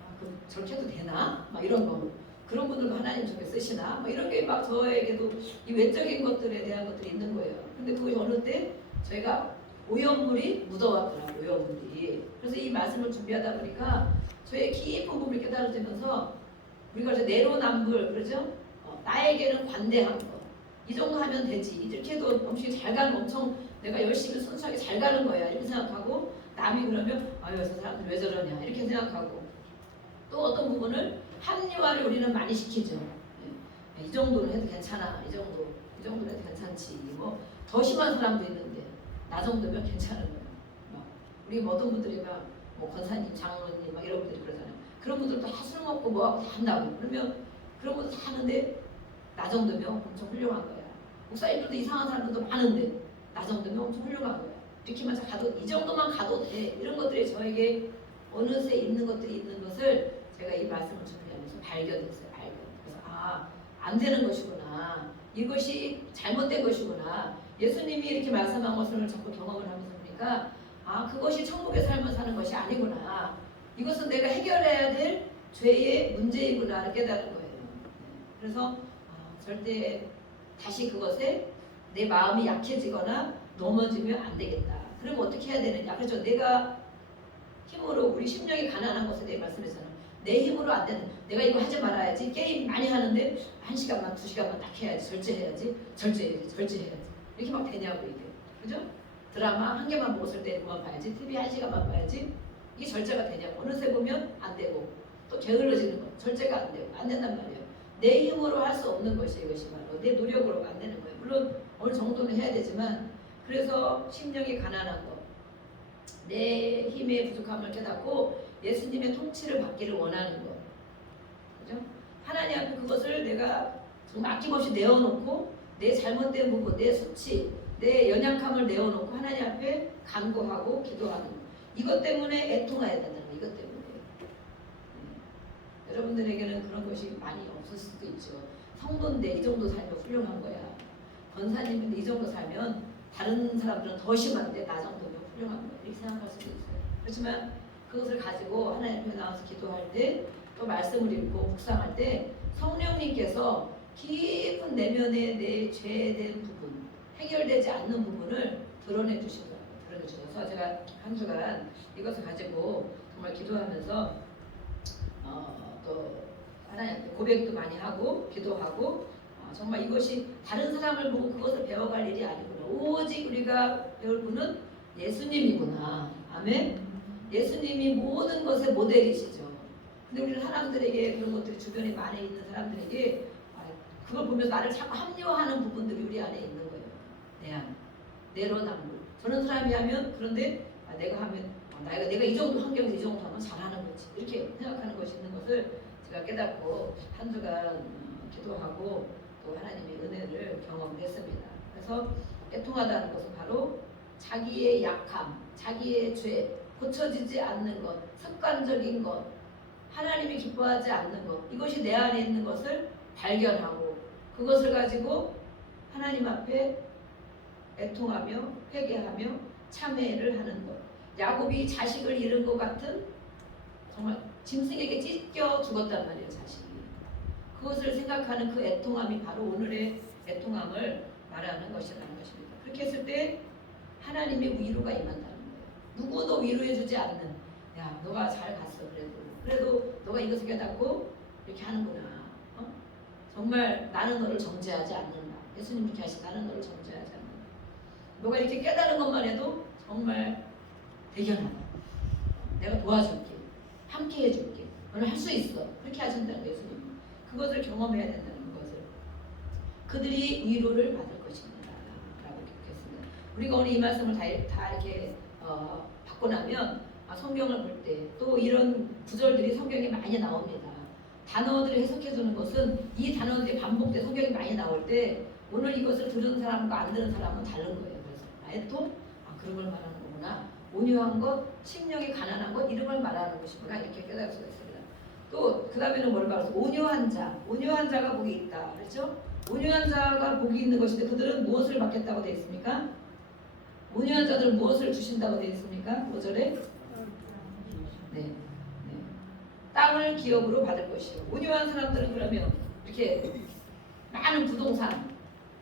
아, 그럼 저렇게 해도 되나? 막 이런 거. 그런 분들도 하나님 저렇게 쓰시나? 막 이런 게 막 저에게도 이 외적인 것들에 대한 것들이 있는 거예요. 근데 그게 어느 때 저희가 오염물이 묻어왔더라고요. 오염물이. 그래서 이 말씀을 준비하다 보니까 저의 깊은 부분을 깨달아지면서 우리가 이제 내로남불 그러죠? 나에게는 관대한 거. 이 정도 하면 되지. 이렇게 해도 음식이 잘 가는 엄청 내가 열심히 순수하게 잘 가는 거야. 이렇게 생각하고 남이 그러면 아유 저 사람들 왜 저러냐 이렇게 생각하고 또 어떤 부분을 합리화를 우리는 많이 시키죠. 이 정도는 해도 괜찮아. 이 정도는 해도 괜찮지. 뭐 더 심한 사람도 있는데 나 정도면 괜찮은 거예요. 우리 어떤 분들이 뭐 권사님, 장로님 막 이런 분들이 그러잖아요. 그런 분들도 다 술 먹고 뭐하고 다 한다고. 그러면 그런 분들 다 하는데 나 정도면 엄청 훌륭한 거야. 목사님들도 이상한 사람들도 많은데 나 정도면 엄청 훌륭한 거야. 이렇게만 가도 이 정도만 가도 돼. 이런 것들이 저에게 어느새 있는 것들이 있는 것을 제가 이 말씀을 준비하면서 발견했어요. 그래서 안 되는 것이구나. 이것이 잘못된 것이구나. 예수님이 이렇게 말씀한 것을 자꾸 경험을 하면서 보니까 그것이 천국에 살면 사는 것이 아니구나. 이것은 내가 해결해야 될 죄의 문제이구나를 깨달은 거예요. 그래서 절대 다시 그것에 내 마음이 약해지거나 넘어지면 안 되겠다. 그러면 어떻게 해야 되느냐. 그렇죠. 내가 힘으로 우리 심령이 가난한 것에 대해 말씀했잖아요. 내 힘으로 안 되는 내가 이거 하지 말아야지. 게임 많이 하는데 1시간만 2시간만 딱 해야지. 절제해야지. 이렇게 막 되냐고 이게. 그죠? 드라마 한 개만 먹었을 때 그만 봐야지. TV 1시간만 봐야지. 이게 절제가 되냐고. 어느새 보면 안 되고 또 게을러지는 거. 절제가 안 되고 안 된단 말이에요. 내 힘으로 할 수 없는 것이 이것이 바로 내 노력으로 안 되는 거예요. 물론 어느 정도는 해야 되지만 그래서 심령이 가난한 것, 내 힘의 부족함을 깨닫고 예수님의 통치를 받기를 원하는 것, 그죠? 하나님 앞에 그것을 내가 정말 아낌없이 내어놓고 내 잘못된 부분, 내 수치, 내 연약함을 내어놓고 하나님 앞에 간구하고 기도하는 것. 이것 때문에 애통해야 된다는 거. 이것 때문에. 여러분들에게는 그런 것이 많이 없을 수도 있죠. 성도인데 이 정도 살면 훌륭한 거야. 권사님인데 이 정도 살면 다른 사람들은 더 심한데 나 정도면 훌륭한 거야. 이렇게 생각할 수도 있어요. 그렇지만 그것을 가지고 하나님 앞에 나와서 기도할 때 또 말씀을 읽고 묵상할 때 성령님께서 깊은 내면의 내 죄된 부분, 해결되지 않는 부분을 드러내 주시더라고요. 드러내 주셔서 제가 한 주간 이것을 가지고 정말 기도하면서 또 하나님 고백도 많이 하고 기도하고 정말 이것이 다른 사람을 보고 그것을 배워갈 일이 아니구나. 오직 우리가 배울 분은 예수님이구나. 아멘. 예수님이 모든 것의 모델이시죠. 근데 우리는 사람들에게 그런 것들이 주변에 많이 있는 사람들에게 그걸 보면서 나를 자꾸 합리화하는 부분들이 우리 안에 있는 거예요. 내로남불. 저런 사람이 하면 그런데 내가 하면 내가 이 정도 환경에서 이 정도 하면 잘하는 거지. 이렇게 생각하는 것이 있는 것을 제가 깨닫고 한 주간 기도하고 또 하나님의 은혜를 경험했습니다. 그래서 애통하다는 것은 바로 자기의 약함, 자기의 죄, 고쳐지지 않는 것, 습관적인 것, 하나님이 기뻐하지 않는 것, 이것이 내 안에 있는 것을 발견하고 그것을 가지고 하나님 앞에 애통하며 회개하며 참회를 하는 것. 야곱이 자식을 잃은 것 같은 정말 짐승에게 찢겨 죽었단 말이에요. 자식이. 그것을 생각하는 그 애통함이 바로 오늘의 애통함을 말하는 것이라는 것입니다. 그렇게 했을 때 하나님의 위로가 임한다는 거예요. 누구도 위로해주지 않는 야 너가 잘 갔어 그래도 너가 이것을 깨닫고 이렇게 하는구나. 정말 나는 너를 정죄하지 않는다. 예수님 이렇게 하시 나는 너를 정죄하지 않는다. 너가 이렇게 깨달은 것만 해도 정말 대견하다. 내가 도와줄게. 함께 해줄게. 너는 할 수 있어. 그렇게 하신다는 예수님. 그것을 경험해야 된다는 것을. 그들이 위로를 받을 것입니다. 라고 기록했습니다. 우리가 오늘 이 말씀을 다 이렇게 받고 나면 성경을 볼 때 또 이런 구절들이 성경에 많이 나옵니다. 단어들을 해석해 주는 것은 이 단어들이 반복돼 성경이 많이 나올 때 오늘 이것을 들은 사람과 안 들은 사람은 다른 거예요. 그래서 아예 또 그런 걸 말하는 거구나. 온유한 것, 심령이 가난한 것 이런 걸 말하는 것이구나 이렇게 깨달을 수가 있습니다. 또 그 다음에는 뭘 말해서 온유한 자, 온유한 자가 복이 있다. 그렇죠? 온유한 자가 복이 있는 것인데 그들은 무엇을 받겠다고 되어 있습니까? 온유한 자들은 무엇을 주신다고 되어 있습니까? 5절에 네. 땅을 기업으로 받을 것이요. 온유한 사람들은 그러면 이렇게 많은 부동산,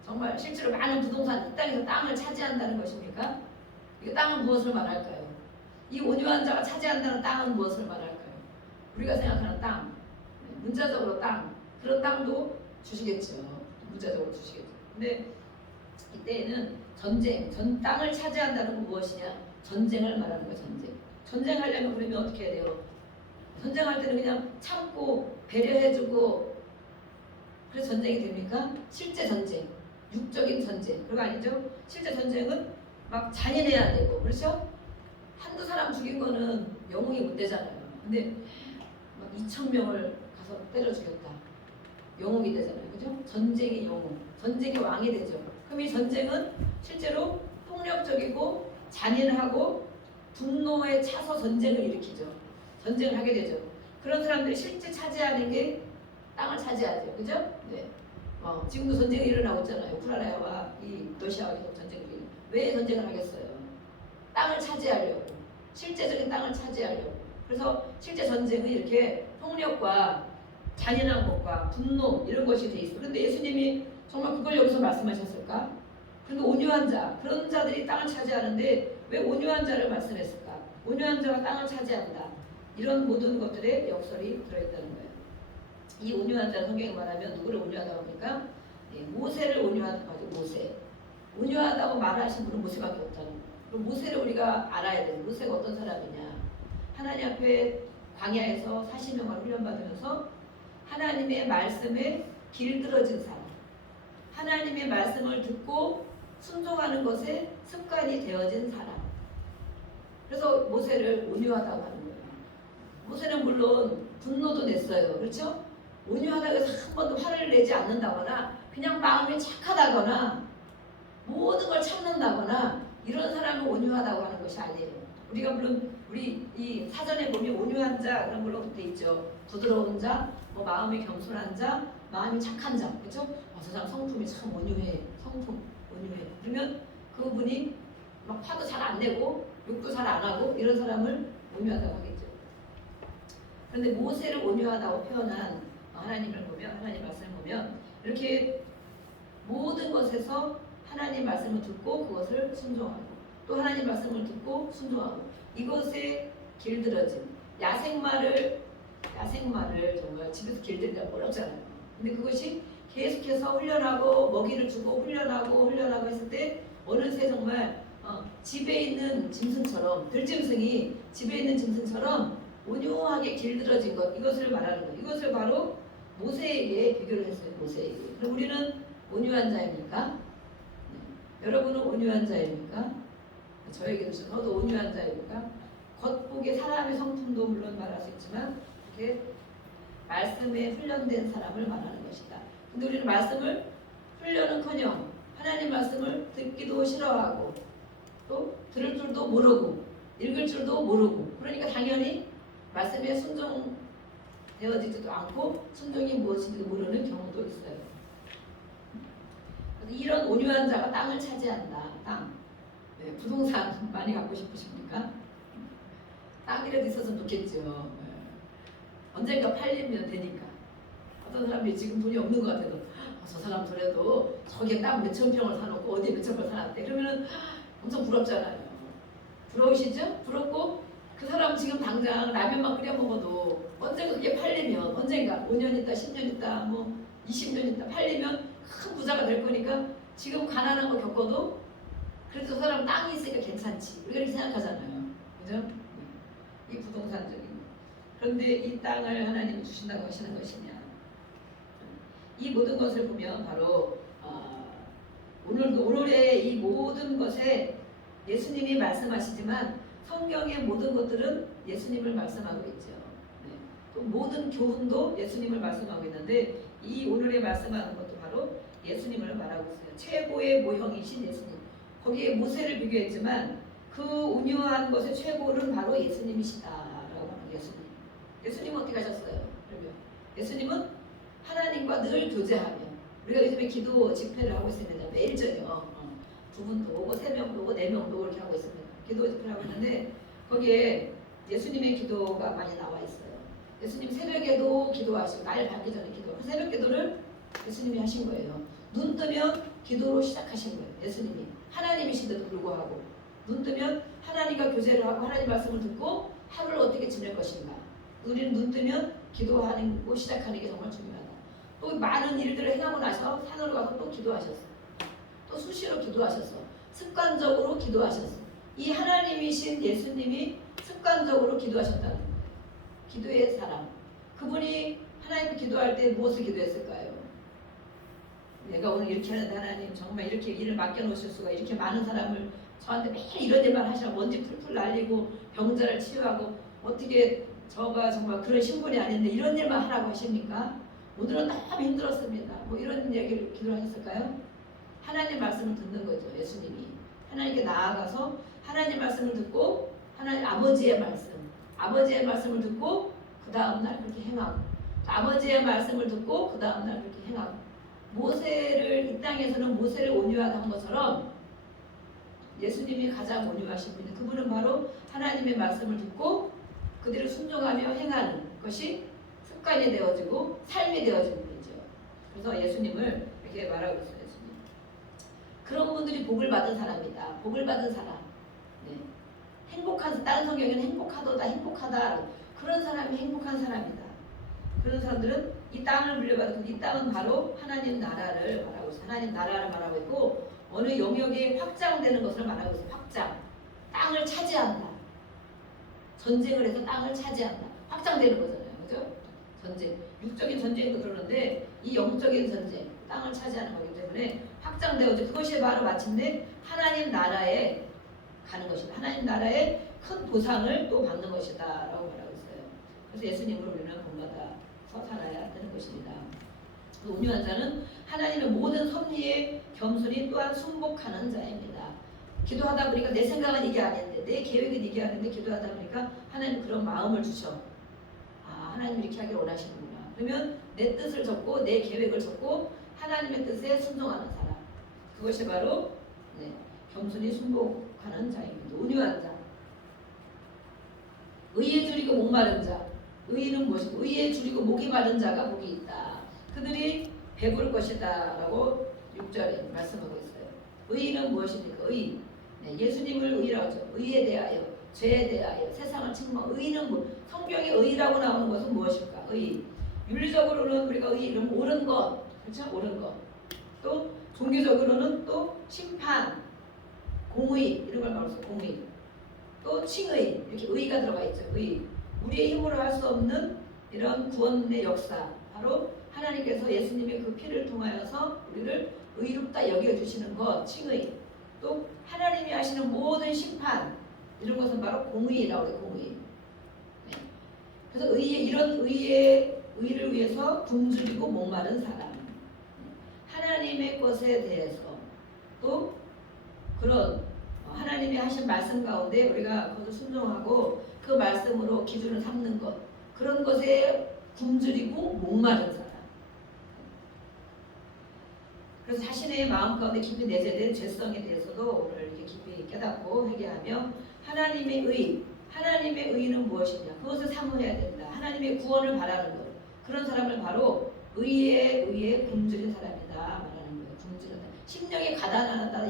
정말 실제로 많은 부동산, 이 땅에서 땅을 차지한다는 것입니까? 이 땅은 무엇을 말할까요? 이 온유한 자가 차지한다는 땅은 무엇을 말할까요? 우리가 생각하는 땅, 문자적으로 땅, 그런 땅도 주시겠죠. 문자적으로 주시겠죠. 근데 이때에는 전쟁, 땅을 차지한다는 건 무엇이냐? 전쟁을 말하는 거예요. 전쟁하려면 그러면 어떻게 해야 돼요? 전쟁할 때는 그냥 참고 배려해주고 그래서 전쟁이 됩니까? 실제 전쟁, 육적인 전쟁 그거 아니죠? 실제 전쟁은 막 잔인해야 되고 그렇죠? 한두 사람 죽인 거는 영웅이 못 되잖아요. 근데 막 2,000명을 가서 때려 죽였다. 영웅이 되잖아요. 그죠? 전쟁의 영웅, 전쟁의 왕이 되죠. 그럼 이 전쟁은 실제로 폭력적이고 잔인하고 분노에 차서 전쟁을 일으키죠. 전쟁을 하게 되죠. 그런 사람들이 실제 차지하는 게 땅을 차지하죠. 그죠? 네. 지금도 전쟁이 일어나고 있잖아요. 우크라이나와 이 러시아와 계속 전쟁이. 왜 전쟁을 하겠어요? 땅을 차지하려고. 실제적인 땅을 차지하려고. 그래서 실제 전쟁은 이렇게 폭력과 잔인한 것과 분노 이런 것이 돼 있어요. 그런데 예수님이 정말 그걸 여기서 말씀하셨을까? 그런데 온유한 자, 그런 자들이 땅을 차지하는데 왜 온유한 자를 말씀했을까? 온유한 자가 땅을 차지한다. 이런 모든 것들의 역설이 들어있다는 거예요. 이 온유한 자 성경에 말하면 누구를 온유하다고 합니까? 모세를 온유하다고 하죠. 모세. 온유하다고 말하신 분은 모세밖에 없다는 거예요. 그럼 모세를 우리가 알아야 돼요. 모세가 어떤 사람이냐? 하나님 앞에 광야에서 40년간 훈련받으면서 하나님의 말씀에 길들어진 사람. 하나님의 말씀을 듣고 순종하는 것에 습관이 되어진 사람. 그래서 모세를 온유하다고 하는 거예요. 모세는 물론 분노도 냈어요. 그렇죠? 온유하다고 해서 한 번도 화를 내지 않는다거나 그냥 마음이 착하다거나 모든 걸 참는다거나 이런 사람을 온유하다고 하는 것이 아니에요. 우리가 물론 우리 이 사전에 보면 온유한 자 그런 걸로 돼 있죠. 부드러운 자, 마음이 겸손한 자, 마음이 착한 자. 그렇죠? 저 사람 성품이 참 온유해. 성품 온유해. 그러면 그분이 막 화도 잘 안 내고 욕도 잘 안 하고 이런 사람을 온유하다고 하겠죠. 그런데 모세를 온유하다고 표현한 하나님을 보면 하나님 말씀을 보면 이렇게 모든 것에서 하나님 말씀을 듣고 그것을 순종하고 또 하나님 말씀을 듣고 순종하고 이것에 길들어진 야생마를 정말 집에서 길들이기가 어렵잖아요. 근데 그것이 계속해서 훈련하고 먹이를 주고 훈련하고 했을 때 어느새 정말 집에 있는 짐승처럼 들짐승이 집에 있는 짐승처럼 온유하게 길들어진 것 이것을 말하는 것 이것을 바로 모세에게 비교를 했어요. 모세에게. 그럼 우리는 온유한 자입니까? 네. 여러분은 온유한 자입니까? 저에게도 저도 온유한 자입니까? 겉보기에 사람의 성품도 물론 말할 수 있지만 이렇게 말씀에 훈련된 사람을 말하는 것이다. 근데 우리는 말씀을 훈련은커녕 하나님 말씀을 듣기도 싫어하고 또 들을 줄도 모르고 읽을 줄도 모르고 그러니까 당연히 말씀에 순종되어지지도 않고 순종이 무엇인지도 모르는 경우도 있어요. 이런 온유한 자가 땅을 차지한다. 땅. 네, 부동산 많이 갖고 싶으십니까? 땅이라도 있었으면 좋겠죠. 네. 언젠가 팔리면 되니까. 어떤 사람이 지금 돈이 없는 것 같아도 저 사람 그래도 저게 땅 몇천 평을 사놓고 어디에 몇천 평을 사놨대. 그러면은 엄청 부럽잖아요. 부러우시죠? 부럽고 그 사람 지금 당장 라면만 끓여 먹어도 언젠가 그게 팔리면 언젠가 5년 있다 10년 있다 20년 있다 팔리면 큰 부자가 될 거니까 지금 가난한 거 겪어도 그래도 저 사람 땅이 있으니까 괜찮지. 우리가 이렇게 생각하잖아요. 그죠? 이 부동산적인 거. 그런데 이 땅을 하나님이 주신다고 하시는 것이냐. 이 모든 것을 보면 바로 오늘의 이 모든 것에 예수님이 말씀하시지만 성경의 모든 것들은 예수님을 말씀하고 있죠. 네. 또 모든 교훈도 예수님을 말씀하고 있는데 이 오늘의 말씀하는 것도 바로 예수님을 말하고 있어요. 최고의 모형이신 예수님. 거기에 모세를 비교했지만 그 온유한 것의 최고는 바로 예수님이시다라고 하는 예수님. 예수님은 어떻게 하셨어요? 그러면 예수님은 하나님과 늘 교제하며, 우리가 요즘에 기도 집회를 하고 있습니다. 매일 저녁 2분도 오고 3명도 오고 4명도 오고 이렇게 하고 있습니다. 기도 집회를 하고 있는데 거기에 예수님의 기도가 많이 나와 있어요. 예수님 새벽에도 기도하시고 날 밝기 전에 기도. 그 새벽 기도를 예수님이 하신 거예요. 눈 뜨면 기도로 시작하신 거예요. 예수님이 하나님이신데도 불구하고 눈 뜨면 하나님과 교제를 하고 하나님 말씀을 듣고 하루를 어떻게 지낼 것인가. 우리는 눈 뜨면 기도하는 거 시작하는 게 정말 중요하다. 또 많은 일들을 행하고 나서 산으로 가서 또 기도하셨어. 또 수시로 기도하셨어. 습관적으로 기도하셨어. 이 하나님이신 예수님이 습관적으로 기도하셨다는 거예요. 기도의 사람. 그분이 하나님께 기도할 때 무엇을 기도했을까요? 내가 오늘 이렇게 하는데 하나님 정말 이렇게 일을 맡겨놓으실 수가, 이렇게 많은 사람을 저한테 매일 이런 일만 하시라, 먼지 풀풀 날리고 병자를 치유하고, 어떻게 저가 정말 그런 신분이 아닌데 이런 일만 하라고 하십니까? 오늘은 너무 힘들었습니다. 뭐 이런 얘기를 기도하셨을까요? 하나님 말씀을 듣는 거죠. 예수님이 하나님께 나아가서 하나님 말씀을 듣고, 하나님 아버지의 말씀을 듣고 그 다음날 그렇게 행하고, 아버지의 말씀을 듣고 그 다음날 그렇게 행하고, 모세를, 이 땅에서는 모세를 온유하다 한 것처럼 예수님이 가장 온유하신 분이, 그분은 바로 하나님의 말씀을 듣고 그들을 순종하며 행하는 것이 습관이 되어지고 삶이 되어지는 거죠. 그래서 예수님을 이렇게 말하고 있어요. 예수님. 그런 분들이 복을 받은 사람이다. 복을 받은 사람. 네. 행복한, 다른 성경에는 행복하도다, 행복하다. 그런 사람이 행복한 사람이다. 그런 사람들은 이 땅을 물려받은, 이 땅은 바로 하나님 나라를 말하고 있어요. 하나님 나라를 말하고 있고, 어느 영역에 확장되는 것을 말하고 있어요. 확장. 땅을 차지한다. 전쟁을 해서 땅을 차지한다. 확장되는 거잖아요. 그죠? 전쟁. 육적인 전쟁도 그러는데 이 영적인 전쟁, 땅을 차지하는 거기 때문에 확장되어져. 그것이 바로 마침내 하나님 나라에 가는 것이다. 하나님 나라의 큰 보상을 또 받는 것이다 라고 말하고 있어요. 그래서 예수님을 우리는 본받아서 살아야 되는 것입니다. 온유한 자는 하나님의 모든 섭리에 겸손히 또한 순복하는 자입니다. 기도하다 보니까 내 생각은 이게 아닌데, 내 계획은 이게 아닌데, 기도하다 보니까 하나님 그런 마음을 주셔. 아, 하나님 이렇게 하길 원하시는구나. 그러면 내 뜻을 적고 내 계획을 적고 하나님의 뜻에 순종하는 사람, 그것이 바로 겸손히 순복하는 자입니다. 온유한 자. 의에 줄이고 목마른 자. 의는 무엇이고, 의에 줄이고 목이 마른 자가 복이 있다. 그들이 배부를 것이다 라고 6절에 말씀하고 있어요. 의는 무엇입니까? 의. 예수님을 의라고 하죠. 의에 대하여, 죄에 대하여, 세상을 책망. 의는 뭐, 성경에 의라고 나오는 것은 무엇일까? 의. 윤리적으로는 우리가 의는 옳은 것, 그렇죠? 옳은 것. 또 종교적으로는 또 심판, 공의, 이런 걸 말해서 공의. 또 칭의, 이렇게 의가 들어가 있죠. 의. 우리의 힘으로 할 수 없는 이런 구원의 역사, 바로 하나님께서 예수님의 그 피를 통하여서 우리를 의롭다 여겨주시는 것, 칭의. 또 하나님이 하시는 모든 심판, 이런 것은 바로 공의라고 해요. 공의. 네. 그래서 이런 의를 위해서 굶주리고 목마른 사람, 하나님의 것에 대해서, 또 그런 하나님이 하신 말씀 가운데 우리가 그것을 순종하고 그 말씀으로 기준을 삼는 것, 그런 것에 굶주리고 목마른 사람. 그래서 자신의 마음 가운데 깊이 내재된 죄성에 대해서도 오늘 이렇게 깊이 깨닫고 회개하며, 하나님의 의는 무엇이냐, 그것을 사모해야 된다. 하나님의 구원을 바라는 것, 그런 사람을 바로 의에 굶주린 사람이다 말하는 거예요. 굶주렸다. 심령이 가난하다.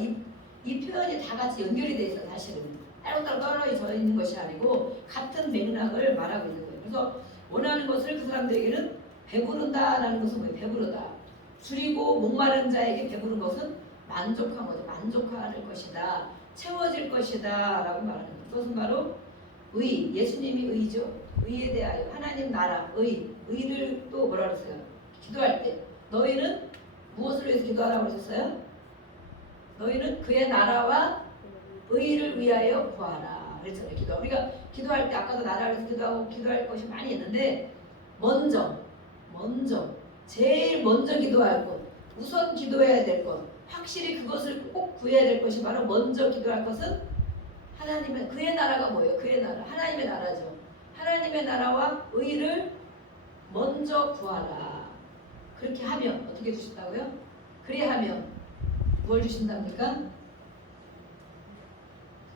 이 표현이 다 같이 연결이 돼 있어요. 사실은 따로따로 떨어져 있는 것이 아니고 같은 맥락을 말하고 있는 거예요. 그래서 원하는 것을 그 사람들에게는 배부른다라는 것은 뭐예요? 배부르다. 줄이고 목마른 자에게 배부른 것은 만족한 거죠. 만족할 것이다. 채워질 것이다 라고 말하는 거예요. 그것은 바로 의, 예수님이 의죠. 의에 대하여 하나님 나라, 의를 또 뭐라 그랬어요? 기도할 때 너희는 무엇을 위해서 기도하라고 그러셨어요? 너희는 그의 나라와 의를 위하여 구하라 그랬잖아요. 기도. 우리가 기도할 때 아까도 나라를 위해서 기도하고 기도할 것이 많이 있는데, 먼저 제일 먼저 기도할 것, 우선 기도해야 될 것, 확실히 그것을 꼭 구해야 될 것이 바로 먼저 기도할 것은 하나님의 그의 나라가 뭐예요? 그의 나라, 하나님의 나라죠. 하나님의 나라와 의를 먼저 구하라. 그렇게 하면 어떻게 주신다고요? 그리하면 뭘 주신답니까?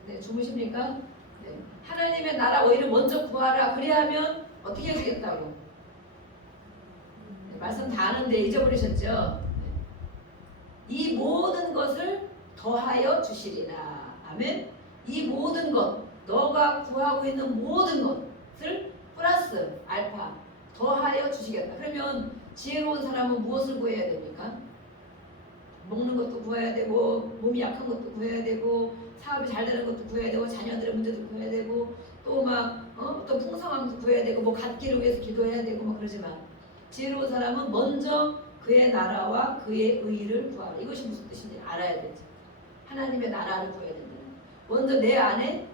네, 주무십니까? 네. 하나님의 나라 의를 먼저 구하라. 그리하면 어떻게 해주겠다고? 네, 말씀 다 아는데 잊어버리셨죠? 네. 이 모든 것을 더하여 주시리라. 아멘. 이 모든 것, 너가 구하고 있는 모든 것을 플러스 알파 더하여 주시겠다. 그러면 지혜로운 사람은 무엇을 구해야 됩니까? 먹는 것도 구해야 되고, 몸이 약한 것도 구해야 되고, 사업이 잘 되는 것도 구해야 되고, 자녀들의 문제도 구해야 되고, 또 또 풍성함도 구해야 되고, 뭐 갖기를 위해서 기도해야 되고, 뭐 그러지만 지혜로운 사람은 먼저 그의 나라와 그의 의를 구하라. 이것이 무슨 뜻인지 알아야 되죠. 하나님의 나라를 구해야 된다. 먼저 내 안에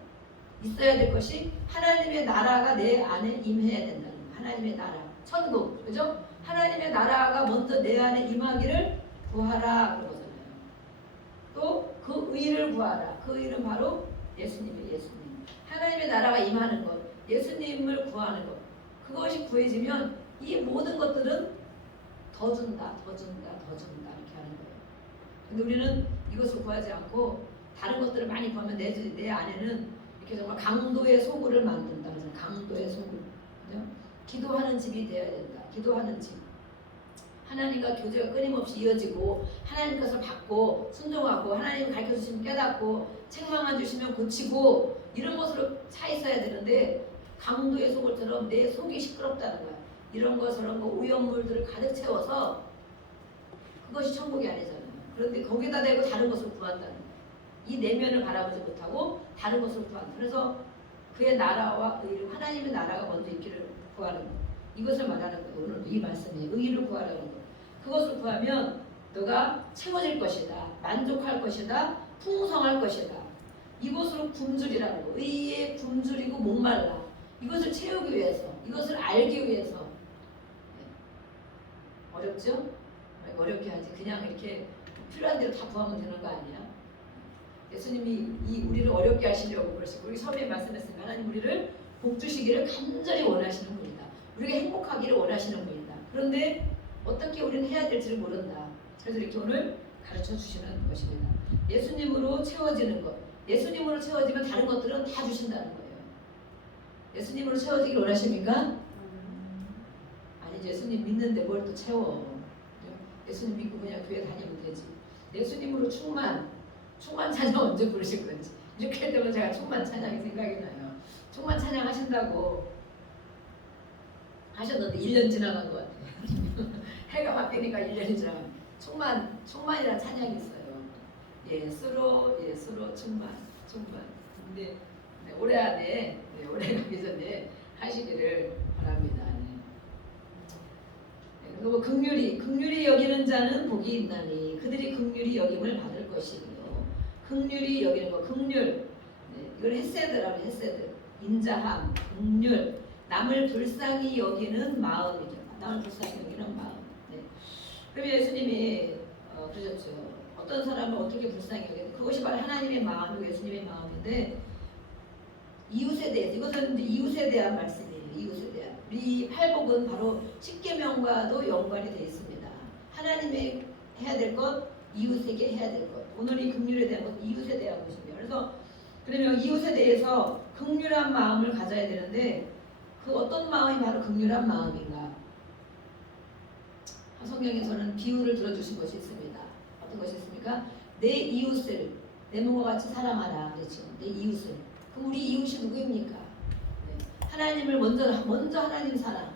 있어야 될 것이 하나님의 나라가 내 안에 임해야 된다는 거예요. 하나님의 나라, 천국, 그죠? 하나님의 나라가 먼저 내 안에 임하기를 구하라 그러잖아요. 또 그 의를 구하라. 그 의는 바로 예수님이에요. 예수님. 하나님의 나라가 임하는 것, 예수님을 구하는 것, 그것이 구해지면 이 모든 것들은 더 준다, 더 준다, 더 준다 이렇게 하는 거예요. 근데 우리는 이것을 구하지 않고 다른 것들을 많이 구하면 내 안에는 이렇게 정말 강도의 소굴을 만든다. 그래서 강도의 소굴. 그죠? 기도하는 집이 되어야 된다. 기도하는 집. 하나님과 교제가 끊임없이 이어지고 하나님 것을 받고 순종하고 하나님 가르쳐 주시면 깨닫고 책망만 주시면 고치고 이런 것으로 차 있어야 되는데 강도의 소굴처럼 내 속이 시끄럽다는 거야. 이런 거 저런 거 오염물들을 가득 채워서 그것이 천국이 아니잖아요. 그런데 거기다 대고 다른 것을 구한다는 거야. 이 내면을 바라보지 못하고 다른 것을 구한다. 그래서 그의 나라와 의를 하나님의 나라가 먼저 있기를 구하는 것. 이것을 말하는 거예요. 오늘 이 말씀이 의를 구하라는 거. 그것을 구하면 너가 채워질 것이다. 만족할 것이다. 풍성할 것이다. 이것으로 굶주리라는 거. 의에 굶주리고 목말라. 이것을 채우기 위해서, 이것을 알기 위해서. 네. 어렵죠? 어렵게 하지. 그냥 이렇게 필요한 대로 다 구하면 되는 거 아니야? 예수님이 우리를 어렵게 하시려고 그러시고 우리 처음에 말씀했습니다. 하나님 우리를 복 주시기를 간절히 원하시는 분이다. 우리가 행복하기를 원하시는 분이다. 그런데 어떻게 우리는 해야 될지를 모른다. 그래서 이렇게 오늘 가르쳐 주시는 것입니다. 예수님으로 채워지는 것. 예수님으로 채워지면 다른 것들은 다 주신다는 거예요. 예수님으로 채워지기를 원하십니까? 아니 예수님 믿는데 뭘 또 채워. 예수님 믿고 그냥 교회 다니면 되지. 예수님으로 충만 찬양 언제 부르실 건지. 이렇게 되면 제가 충만 찬양이 생각이 나요. 충만 찬양 하신다고 하셨는데 1년 지나간 것 같아요. 해가 바뀌니까 1년이 지나간. 충만이라는 찬양이 있어요. 예수로 충만. 근데 네, 올해 안에 올해 가기 전에 하시기를 바랍니다. 네. 그리고 긍휼히 여기는 자는 복이 있나니 그들이 긍휼히 여김을 받을 것이며 긍휼히 여기는 거 긍휼. 네, 이걸 헤세드라고 헤세드. 인자함, 긍휼. 남을 불쌍히 여기는 마음이죠. 남을 불쌍히 여기는 마음. 네. 그럼 예수님이 그러셨죠. 어떤 사람을 어떻게 불쌍히 여기는 그것이 바로 하나님의 마음이고 예수님의 마음인데 이웃에 대해서 이것은 이웃에 대한 말씀이에요. 이웃에 대한 우리 팔복은 바로 십계명과도 연관이 되어 있습니다. 하나님의 해야 될 것, 이웃에게 해야 될 것. 오늘 이 긍휼에 대한 것, 이웃에 대한 것입니다. 그래서 그러면 이웃에 대해서 긍휼한 마음을 가져야 되는데 그 어떤 마음이 바로 긍휼한 마음인가? 성경에서는 비유를 들어주신 것이 있습니다. 어떤 것이 있습니까? 내 이웃을 내 몸과 같이 사랑하라. 그렇죠. 내 이웃을. 그럼 우리 이웃이 누구입니까? 네. 하나님을 먼저 하나님 사랑.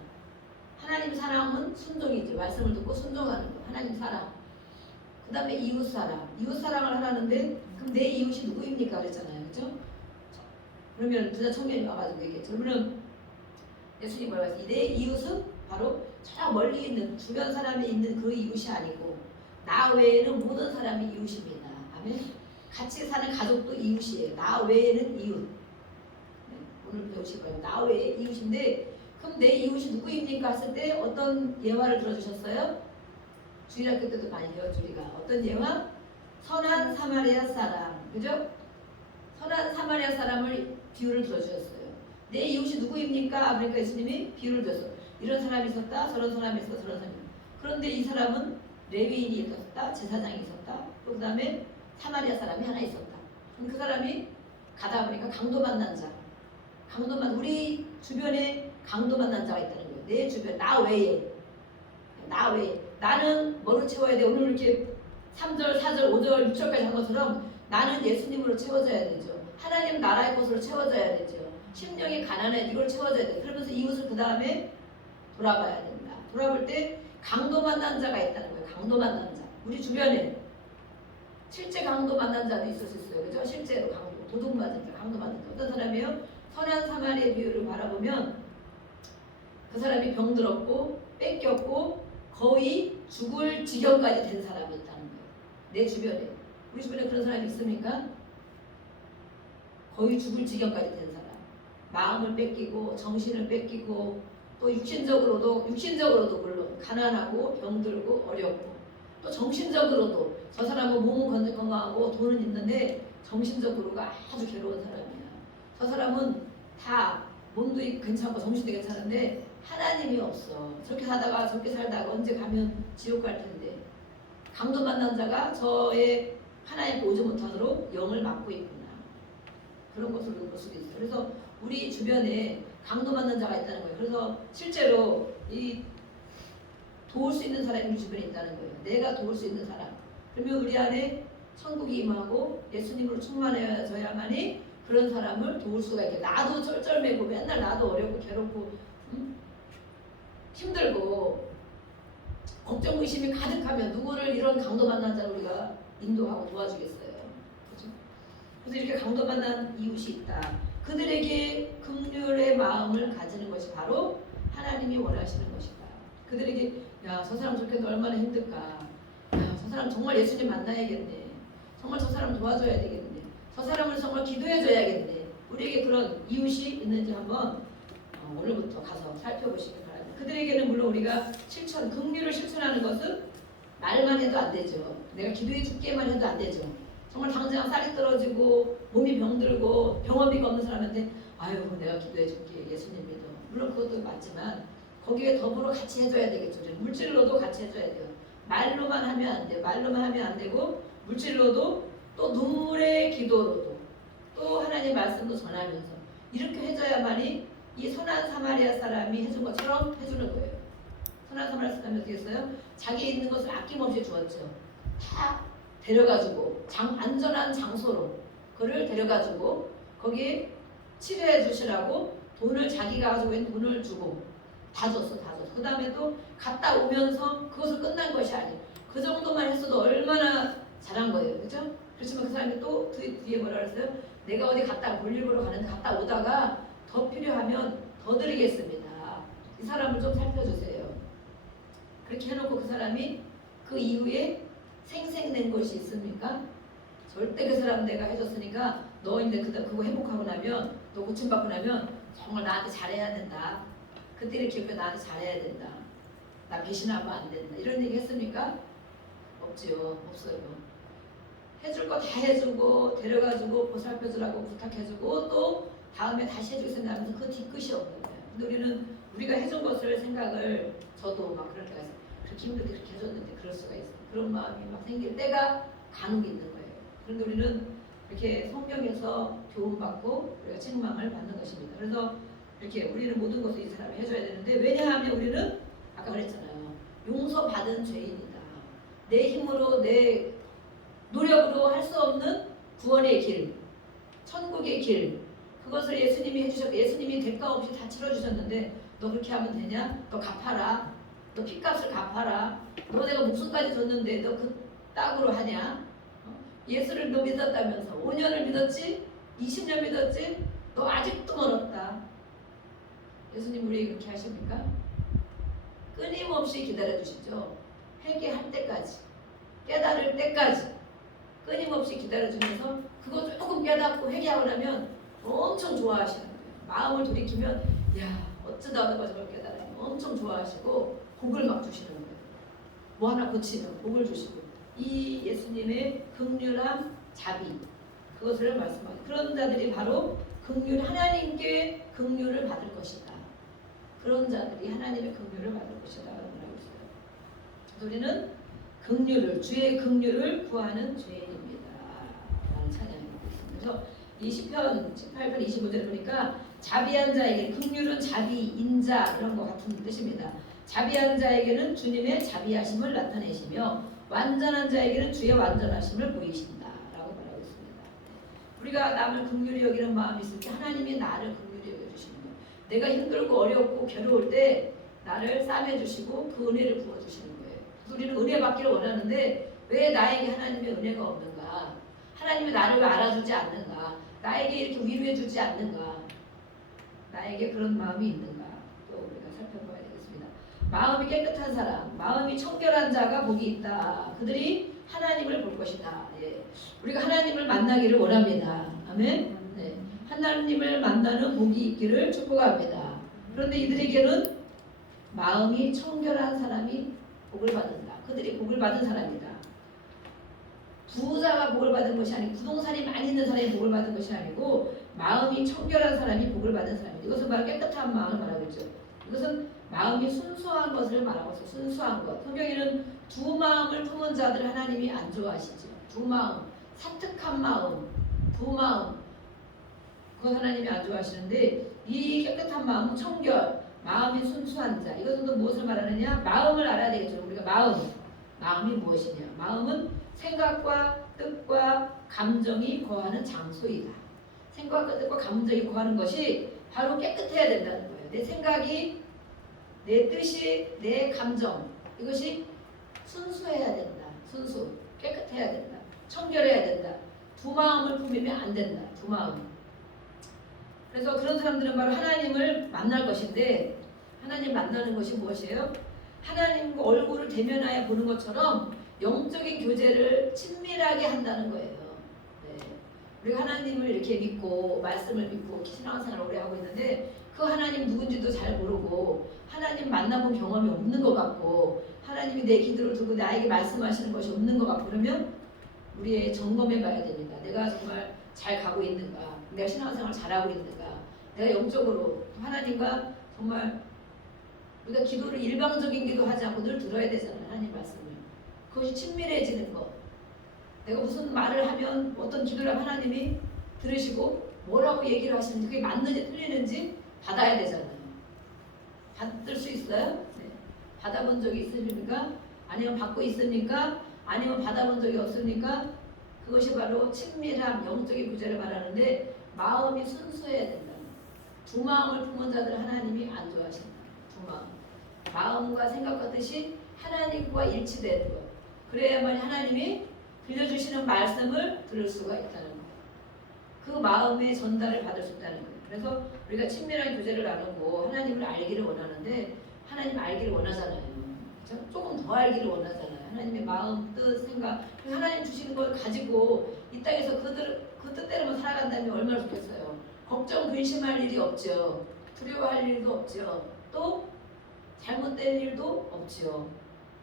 하나님 사랑은 순종이죠. 말씀을 듣고 순종하는 거. 하나님 사랑. 그 다음에 이웃 사랑. 이웃 사랑을 하라는데 그럼 내 이웃이 누구입니까? 그랬잖아요. 그렇죠? 그러면 부자 청년이 와가지고 얘기했죠. 그러면 예수님 뭐라고 했어요? 내 이웃은 바로 저 멀리 있는 주변 사람이 있는 그 이웃이 아니고 나 외에는 모든 사람이 이웃입니다. 아멘. 같이 사는 가족도 이웃이에요. 나 외에는 이웃. 네, 오늘 배우실 거예요. 나 외에 이웃인데 그럼 내 이웃이 누구입니까? 했을 때 어떤 예화를 들어주셨어요? 주일학교 때도 많이 배웠죠. 우리가 어떤 예화? 선한 사마리아 사람, 그죠? 선한 사마리아 사람을 비유를 들어주셨어요. 내 이웃이 누구입니까? 그러니까 예수님이 비유를 들었어요. 이런 사람이 있었다, 저런 사람이 있었다, 저런 사람이. 그런데 이 사람은 레위인이 있었다, 제사장이 있었다, 또 그 다음에 사마리아 사람이 하나 있었다. 그 사람이 가다 보니까 강도 만난 자, 우리 주변에 강도 만난 자가 있다는 거예요. 내 주변, 나 외에. 나는 뭐로 채워야 돼? 오늘 이렇게 3절, 4절, 5절, 6절까지 한 것처럼 나는 예수님으로 채워져야 되죠. 하나님 나라의 것으로 채워져야 되죠. 심령이 가난해 이걸 채워져야 돼. 그러면서 이웃을 그 다음에 돌아봐야 된다. 돌아볼 때 강도 만난 자가 있다는 거예요. 강도 만난 자. 우리 주변에 실제 강도 만난 자도 있을 수 있어요. 그죠? 실제로 강도, 도둑 맞은 자, 강도 만난 자. 어떤 사람이에요? 선한 사마리아의 비유를 바라보면 그 사람이 병들었고 뺏겼고 거의 죽을 지경까지 된 사람이 있다는 거예요. 내 주변에. 우리 주변에 그런 사람이 있습니까? 거의 죽을 지경까지 된 사람. 마음을 뺏기고 정신을 뺏기고 또 육신적으로도 물론 가난하고 병들고 어렵고 또 정신적으로도 저 사람은 몸은 건강하고 돈은 있는데 정신적으로가 아주 괴로운 사람이야. 저 사람은 다 몸도 괜찮고 정신도 괜찮은데 하나님이 없어. 저렇게 살다가 언제 가면 지옥 갈 텐데. 강도 만난 자가 저의 하나님 보지 못하도록 영을 막고 있구나. 그런 것을 볼 수도 있어요. 그래서 우리 주변에 강도 만난 자가 있다는 거예요. 그래서 실제로 이 도울 수 있는 사람이 우리 주변에 있다는 거예요. 내가 도울 수 있는 사람. 그러면 우리 안에 천국이 임하고 예수님으로 충만해져야만이 그런 사람을 도울 수가 있게. 나도 쩔쩔매고 맨날 나도 어렵고 괴롭고 힘들고 걱정 의심이 가득하면 누구를 이런 강도 만난 자를 우리가 인도하고 도와주겠어요. 그렇죠? 그래서 이렇게 강도 만난 이웃이 있다. 그들에게 긍휼의 마음을 가지는 것이 바로 하나님이 원하시는 것이다. 그들에게 야, 저 사람 저렇게 얼마나 힘들까. 야, 저 사람 정말 예수님 만나야겠네. 정말 저 사람 도와줘야 되겠네. 저 사람을 정말 기도해줘야겠네. 우리에게 그런 이웃이 있는지 한번 오늘부터 가서 살펴보시기 바랍니다. 그들에게는 물론 우리가 긍휼을 실천하는 것은 말만 해도 안 되죠. 내가 기도해 줄게만 해도 안 되죠. 정말 당장 쌀이 떨어지고 몸이 병들고 병원비가 없는 사람한테 아유 내가 기도해 줄게 예수님 믿어. 물론 그것도 맞지만 거기에 더불어 같이 해줘야 되겠죠. 물질로도 같이 해줘야 돼요. 말로만 하면 안 돼요. 말로만 하면 안 되고 물질로도 또 눈물의 기도로도 또 하나님의 말씀도 전하면서 이렇게 해줘야만이 이 선한 사마리아 사람이 해준 것처럼 해주는 거예요. 선한 사마리아 사람이 어떻게 했어요? 자기 있는 것을 아낌없이 주었죠. 다 데려가지고 안전한 장소로 그를 데려가지고 거기에 치료해 주시라고 돈을 자기가 가지고 있는 돈을 주고 다 줬어. 그 다음에 또 갔다 오면서 그것을 끝난 것이 아니에요. 그 정도만 했어도 얼마나 잘한 거예요. 그죠? 그렇지만 그 사람이 또 뒤에 뭐라 그랬어요? 내가 어디 갔다 볼일보러 가는데 갔다 오다가 더 필요하면 더 드리겠습니다. 이 사람을 좀 살펴주세요. 그렇게 해놓고 그 사람이 그 이후에 생생낸 것이 있습니까? 절대 그 사람 내가 해줬으니까 너 이제 그거 회복하고 나면 너 고침받고 나면 정말 나한테 잘해야 된다. 그때를 기억해 나한테 잘해야 된다. 나 배신하면 안 된다. 이런 얘기 했습니까? 없지요. 없어요. 해줄 거 다 해주고 데려가주고 보살펴주라고 부탁해주고 또 다음에 다시 해주겠습니다 하면서 그 뒤끝이 없는 거예요. 근데 우리가 해준 것을 생각을 저도 막 그럴 때가 있어요. 그렇게 힘들게 그렇게 해줬는데 그럴 수가 있어요. 그런 마음이 막 생길 때가 간혹 있는 거예요. 그런데 우리는 이렇게 성경에서 교훈받고 우리가 책망을 받는 것입니다. 그래서 이렇게 우리는 모든 것을 이 사람이 해줘야 되는데 왜냐하면 우리는 아까 그랬잖아요. 용서받은 죄인이다. 내 힘으로 내 노력으로 할 수 없는 구원의 길, 천국의 길 그것을 예수님이 해주셨고 예수님이 대가 없이 다 치러주셨는데 너 그렇게 하면 되냐? 너 갚아라. 너 핏값을 갚아라. 너 내가 목숨까지 줬는데 너 그 딱으로 하냐? 예수를 너 믿었다면서 5년을 믿었지? 20년 믿었지? 너 아직도 멀었다. 예수님 우리에게 그렇게 하십니까? 끊임없이 기다려주시죠. 회개할 때까지 깨달을 때까지 끊임없이 기다려주면서 그거 조금 깨닫고 회개하고 나면 엄청 좋아하시는 거예요. 마음을 돌이키면 야 어쩌다 하다가 저걸 깨달아요. 엄청 좋아하시고 복을 막 주시는 거예요. 뭐 하나 고치면 복을 주시고 이 예수님의 긍휼함 자비 그것을 말씀하고 그런 자들이 바로 긍휼 하나님께 긍휼을 받을 것이다. 그런 자들이 하나님의 긍휼을 받을 것이다. 라고 있어요. 우리는 긍휼을 주의 긍휼을 구하는 죄인입니다. 라는 찬양을 하고 있습니다. 그래서 이 시편 18편 25절 보니까 자비한 자에게 긍휼은 자비, 인자 이런 것 같은 뜻입니다. 자비한 자에게는 주님의 자비하심을 나타내시며 완전한 자에게는 주의 완전하심을 보이신다. 라고 말하고 있습니다. 우리가 남을 긍휼히 여기는 마음이 있을 때 하나님이 나를 긍휼히 여겨주시는 거예요. 내가 힘들고 어렵고 괴로울 때 나를 싸매주시고 그 은혜를 부어주시는 거예요. 그래서 우리는 은혜 받기를 원하는데 왜 나에게 하나님의 은혜가 없는가? 하나님이 나를 왜 알아주지 않는가? 나에게 이렇게 위로해주지 않는가? 나에게 그런 마음이 있는가? 또 우리가 살펴봐야 되겠습니다. 마음이 깨끗한 사람, 마음이 청결한 자가 복이 있다. 그들이 하나님을 볼 것이다. 예. 우리가 하나님을 만나기를 원합니다. 아멘. 네. 하나님을 만나는 복이 있기를 축복합니다. 그런데 이들에게는 마음이 청결한 사람이 복을 받는다. 그들이 복을 받은 사람이다. 부자가 복을 받은 것이 아니고 부동산이 많이 있는 사람이 복을 받은 것이 아니고 마음이 청결한 사람이 복을 받은 사람이다. 이것은 바로 깨끗한 마음을 말하고 있죠. 이것은 마음이 순수한 것을 말하고 있어요. 순수한 것. 성경에는 두 마음을 품은 자들 하나님이 안 좋아하시죠. 두 마음, 사특한 마음, 두 마음. 그건 하나님이 안 좋아하시는데 이 깨끗한 마음은 청결, 마음이 순수한 자. 이것은 또 무엇을 말하느냐? 마음을 알아야 되겠죠. 우리가 마음이 무엇이냐? 마음은 생각과 뜻과 감정이 거하는 장소이다. 생각과 뜻과 감정이 거하는 것이 바로 깨끗해야 된다는 거예요. 내 생각이, 내 뜻이, 내 감정 이것이 순수해야 된다. 순수, 깨끗해야 된다. 청결해야 된다. 두 마음을 품으면 안 된다. 두 마음. 그래서 그런 사람들은 바로 하나님을 만날 것인데 하나님 만나는 것이 무엇이에요? 하나님과 얼굴을 대면하여 보는 것처럼 영적인 교제를 친밀하게 한다는 거예요. 네. 우리가 하나님을 이렇게 믿고 말씀을 믿고 신앙생활을 오래 하고 있는데 그 하나님 누군지도 잘 모르고 하나님 만나본 경험이 없는 것 같고 하나님이 내 기도를 듣고 나에게 말씀하시는 것이 없는 것 같고 그러면 우리의 점검해 봐야 됩니다. 내가 정말 잘 가고 있는가? 내가 신앙생활 잘하고 있는가? 내가 영적으로 하나님과 정말 우리가 기도를 일방적인 기도하지 않고 늘 들어야 되잖아요. 하나님 말씀을. 그것이 친밀해지는 것. 내가 무슨 말을 하면 어떤 기도를 하면 하나님이 들으시고 뭐라고 얘기를 하시는지 그게 맞는지 틀리는지 받아야 되잖아요. 받을 수 있어요? 네. 받아본 적이 있습니까? 아니면 받고 있습니까? 아니면 받아본 적이 없습니까? 그것이 바로 친밀함, 영적인 구제를 말하는데 마음이 순수해야 된다. 두 마음을 품은 자들은 하나님이 안 좋아하신다. 두 마음. 마음과 생각과 뜻이 하나님과 일치되는 것. 그래야만 하나님이 들려주시는 말씀을 들을 수가 있다는 것. 그 마음의 전달을 받을 수 있다는 거예요. 그래서 우리가 친밀한 교제를 나누고 하나님을 알기를 원하는데 하나님 알기를 원하잖아요. 그렇죠? 조금 더 알기를 원하잖아요. 하나님의 마음, 뜻, 생각. 하나님 주시는 걸 가지고 이 땅에서 그 뜻대로만 살아간다면 얼마나 좋겠어요. 걱정, 근심할 일이 없죠. 두려워할 일도 없죠. 또 잘못된 일도 없죠.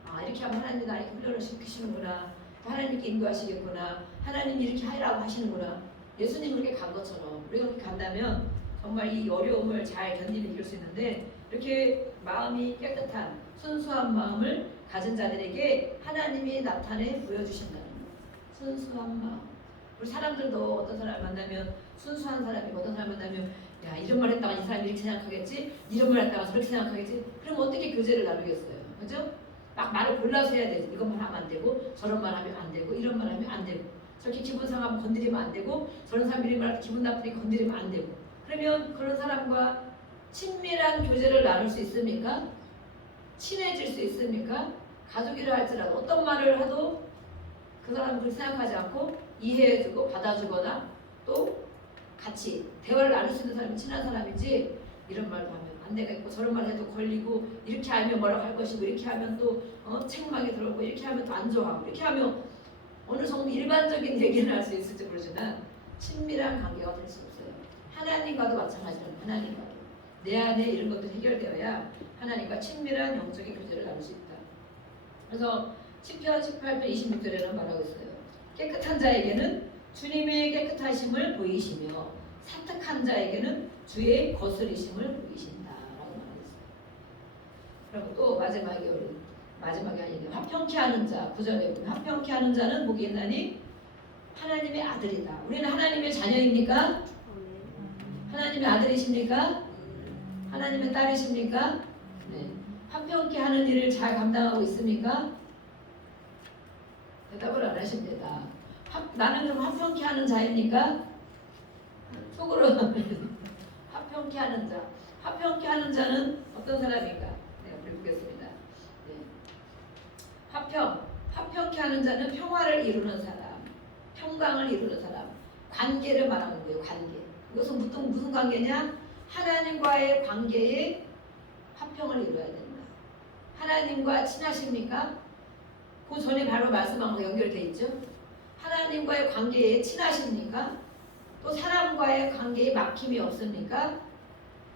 아, 이렇게 하면 하나님이 나에게 훈련을 시키시는구나. 하나님께 인도하시겠구나. 하나님이 이렇게 하라고 하시는구나. 예수님 그렇게 간 것처럼 우리가 그렇게 간다면 정말 이 어려움을 잘 견디는 이길 수 있는데 이렇게 마음이 깨끗한 순수한 마음을 가진 자들에게 하나님이 나타내 보여주신다는 거예요. 순수한 마음. 우리 사람들도 어떤 사람을 만나면 순수한 사람이고 어떤 사람을 만나면 야 이런 말 했다가 이 사람이 이렇게 생각하겠지? 이런 말 했다가 저렇게 생각하겠지? 그럼 어떻게 교제를 나누겠어요? 그죠? 막 말을 골라서 해야 되지. 이것만 하면 안 되고 저런 말 하면 안 되고 이런 말 하면 안 되고 저렇게 기분 상하면 건드리면 안 되고 저런 사람 이런 말 기분 나쁘게 건드리면 안 되고 그러면 그런 사람과 친밀한 교제를 나눌 수 있습니까? 친해질 수 있습니까? 가족이라 할지라도 어떤 말을 하도 그 사람은 그렇게 생각하지 않고 이해해주고 받아주거나 또 같이 대화를 나눌 수 있는 사람이 친한 사람이지 이런 말도 하면 안 되겠고 저런 말 해도 걸리고 이렇게 하면 뭐라고 할 것이고 이렇게 하면 또 책망이 들어오고 이렇게 하면 또 안 좋아하고 이렇게 하면 어느 정도 일반적인 얘기를 할 수 있을지 모르지만 친밀한 관계가 될 수 없어요. 하나님과도 마찬가지로 하나님과도 내 안에 이런 것도 해결되어야 하나님과 친밀한 영적인 교제를 나눌 수 있다. 그래서 시편 18편 26절에는 말하고 있어요. 깨끗한 자에게는 주님의 깨끗하심을 보이시며 사특한 자에게는 주의 거스리심을 보이신다라고 말하고 있어요. 그리고 또 마지막에 아니에요. 화평케 하는 자 9절에 보면 화평케 하는 자는 복이 있나니 하나님의 아들이다. 우리는 하나님의 자녀입니까? 하나님의 아들이십니까? 하나님의 딸이십니까? 네. 화평케 하는 일을 잘 감당하고 있습니까? 대답을 안 하십니다. 나는 그럼 화평케 하는 자입니까? 속으로 화평케 하는 자. 화평케 하는 자는 어떤 사람인가? 내가 보겠습니다. 네. 화평케 하는 자는 평화를 이루는 사람, 평강을 이루는 사람, 관계를 말하는 거예요. 관계. 이것은 무슨 관계냐? 하나님과의 관계에 화평을 이루어야 된다. 하나님과 친하십니까? 그 전에 바로 말씀한 거 연결돼 있죠. 하나님과의 관계에 친하십니까? 또 사람과의 관계에 막힘이 없습니까?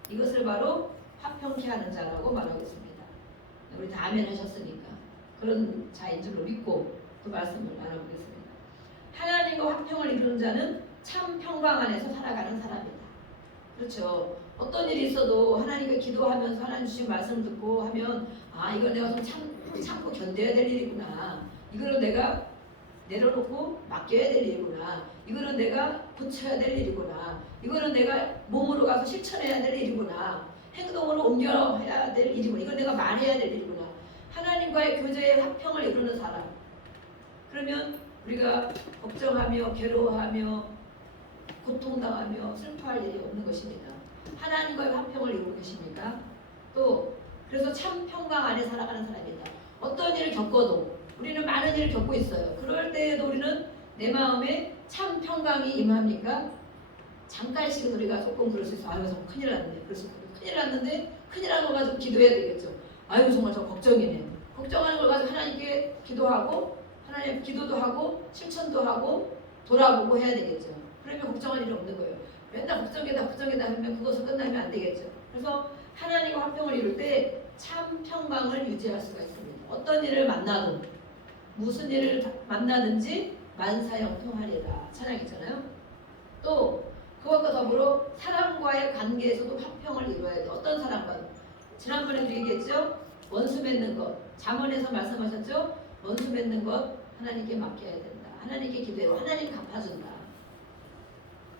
이것을 바로 화평케 하는 자라고 말하고 있습니다. 우리 다 아멘 하셨으니까 그런 자인 줄로 믿고 그 말씀을 나눠보겠습니다. 하나님과 화평을 이루는 자는 참 평강 안에서 살아가는 사람이다. 그렇죠. 어떤 일이 있어도 하나님께 기도하면서 하나님 주신 말씀 듣고 하면 이걸 내가 좀 참고 견뎌야 될 일이구나. 이거를 내가 내려놓고 맡겨야 될 일이구나. 이거는 내가 고쳐야 될 일이구나. 이거는 내가 몸으로 가서 실천해야 될 일이구나. 행동으로 옮겨야 될 일이구나. 이건 내가 말해야 될 일이구나. 하나님과의 교제의 화평을 이루는 사람. 그러면 우리가 걱정하며 괴로워하며 고통당하며 슬퍼할 일이 없는 것입니다. 하나님과의 화평을 이루고 계십니까? 또 그래서 참 평강 안에 살아가는 사람이다. 어떤 일을 겪어도 우리는 많은 일을 겪고 있어요. 그럴 때에도 우리는 내 마음에 참 평강이 임합니까? 잠깐씩은 우리가 조금 그럴 수 있어. 아유 정말 큰일 났는데. 그래서 큰일 났는데 큰일 난 걸 가지고 기도해야 되겠죠. 아유 정말 저 걱정이네. 걱정하는 걸 가지고 하나님께 기도하고 하나님 기도도 하고 실천도 하고 돌아보고 해야 되겠죠. 그러면 걱정할 일이 없는 거예요. 맨날 걱정이다 하면 그것은 끝나면 안 되겠죠. 그래서 하나님과 화평을 이룰 때 참 평강을 유지할 수가 있습니다. 어떤 일을 만나도 무슨 일을 만나든지 만사형통하리라 찬양이잖아요. 또 그것과 더불어 사람과의 관계에서도 화평을 이루어야 돼요. 어떤 사람과? 지난번에도 얘기했죠. 원수 맺는 것. 잠언에서 말씀하셨죠. 원수 맺는 것 하나님께 맡겨야 된다. 하나님께 기도해요. 하나님 갚아준다.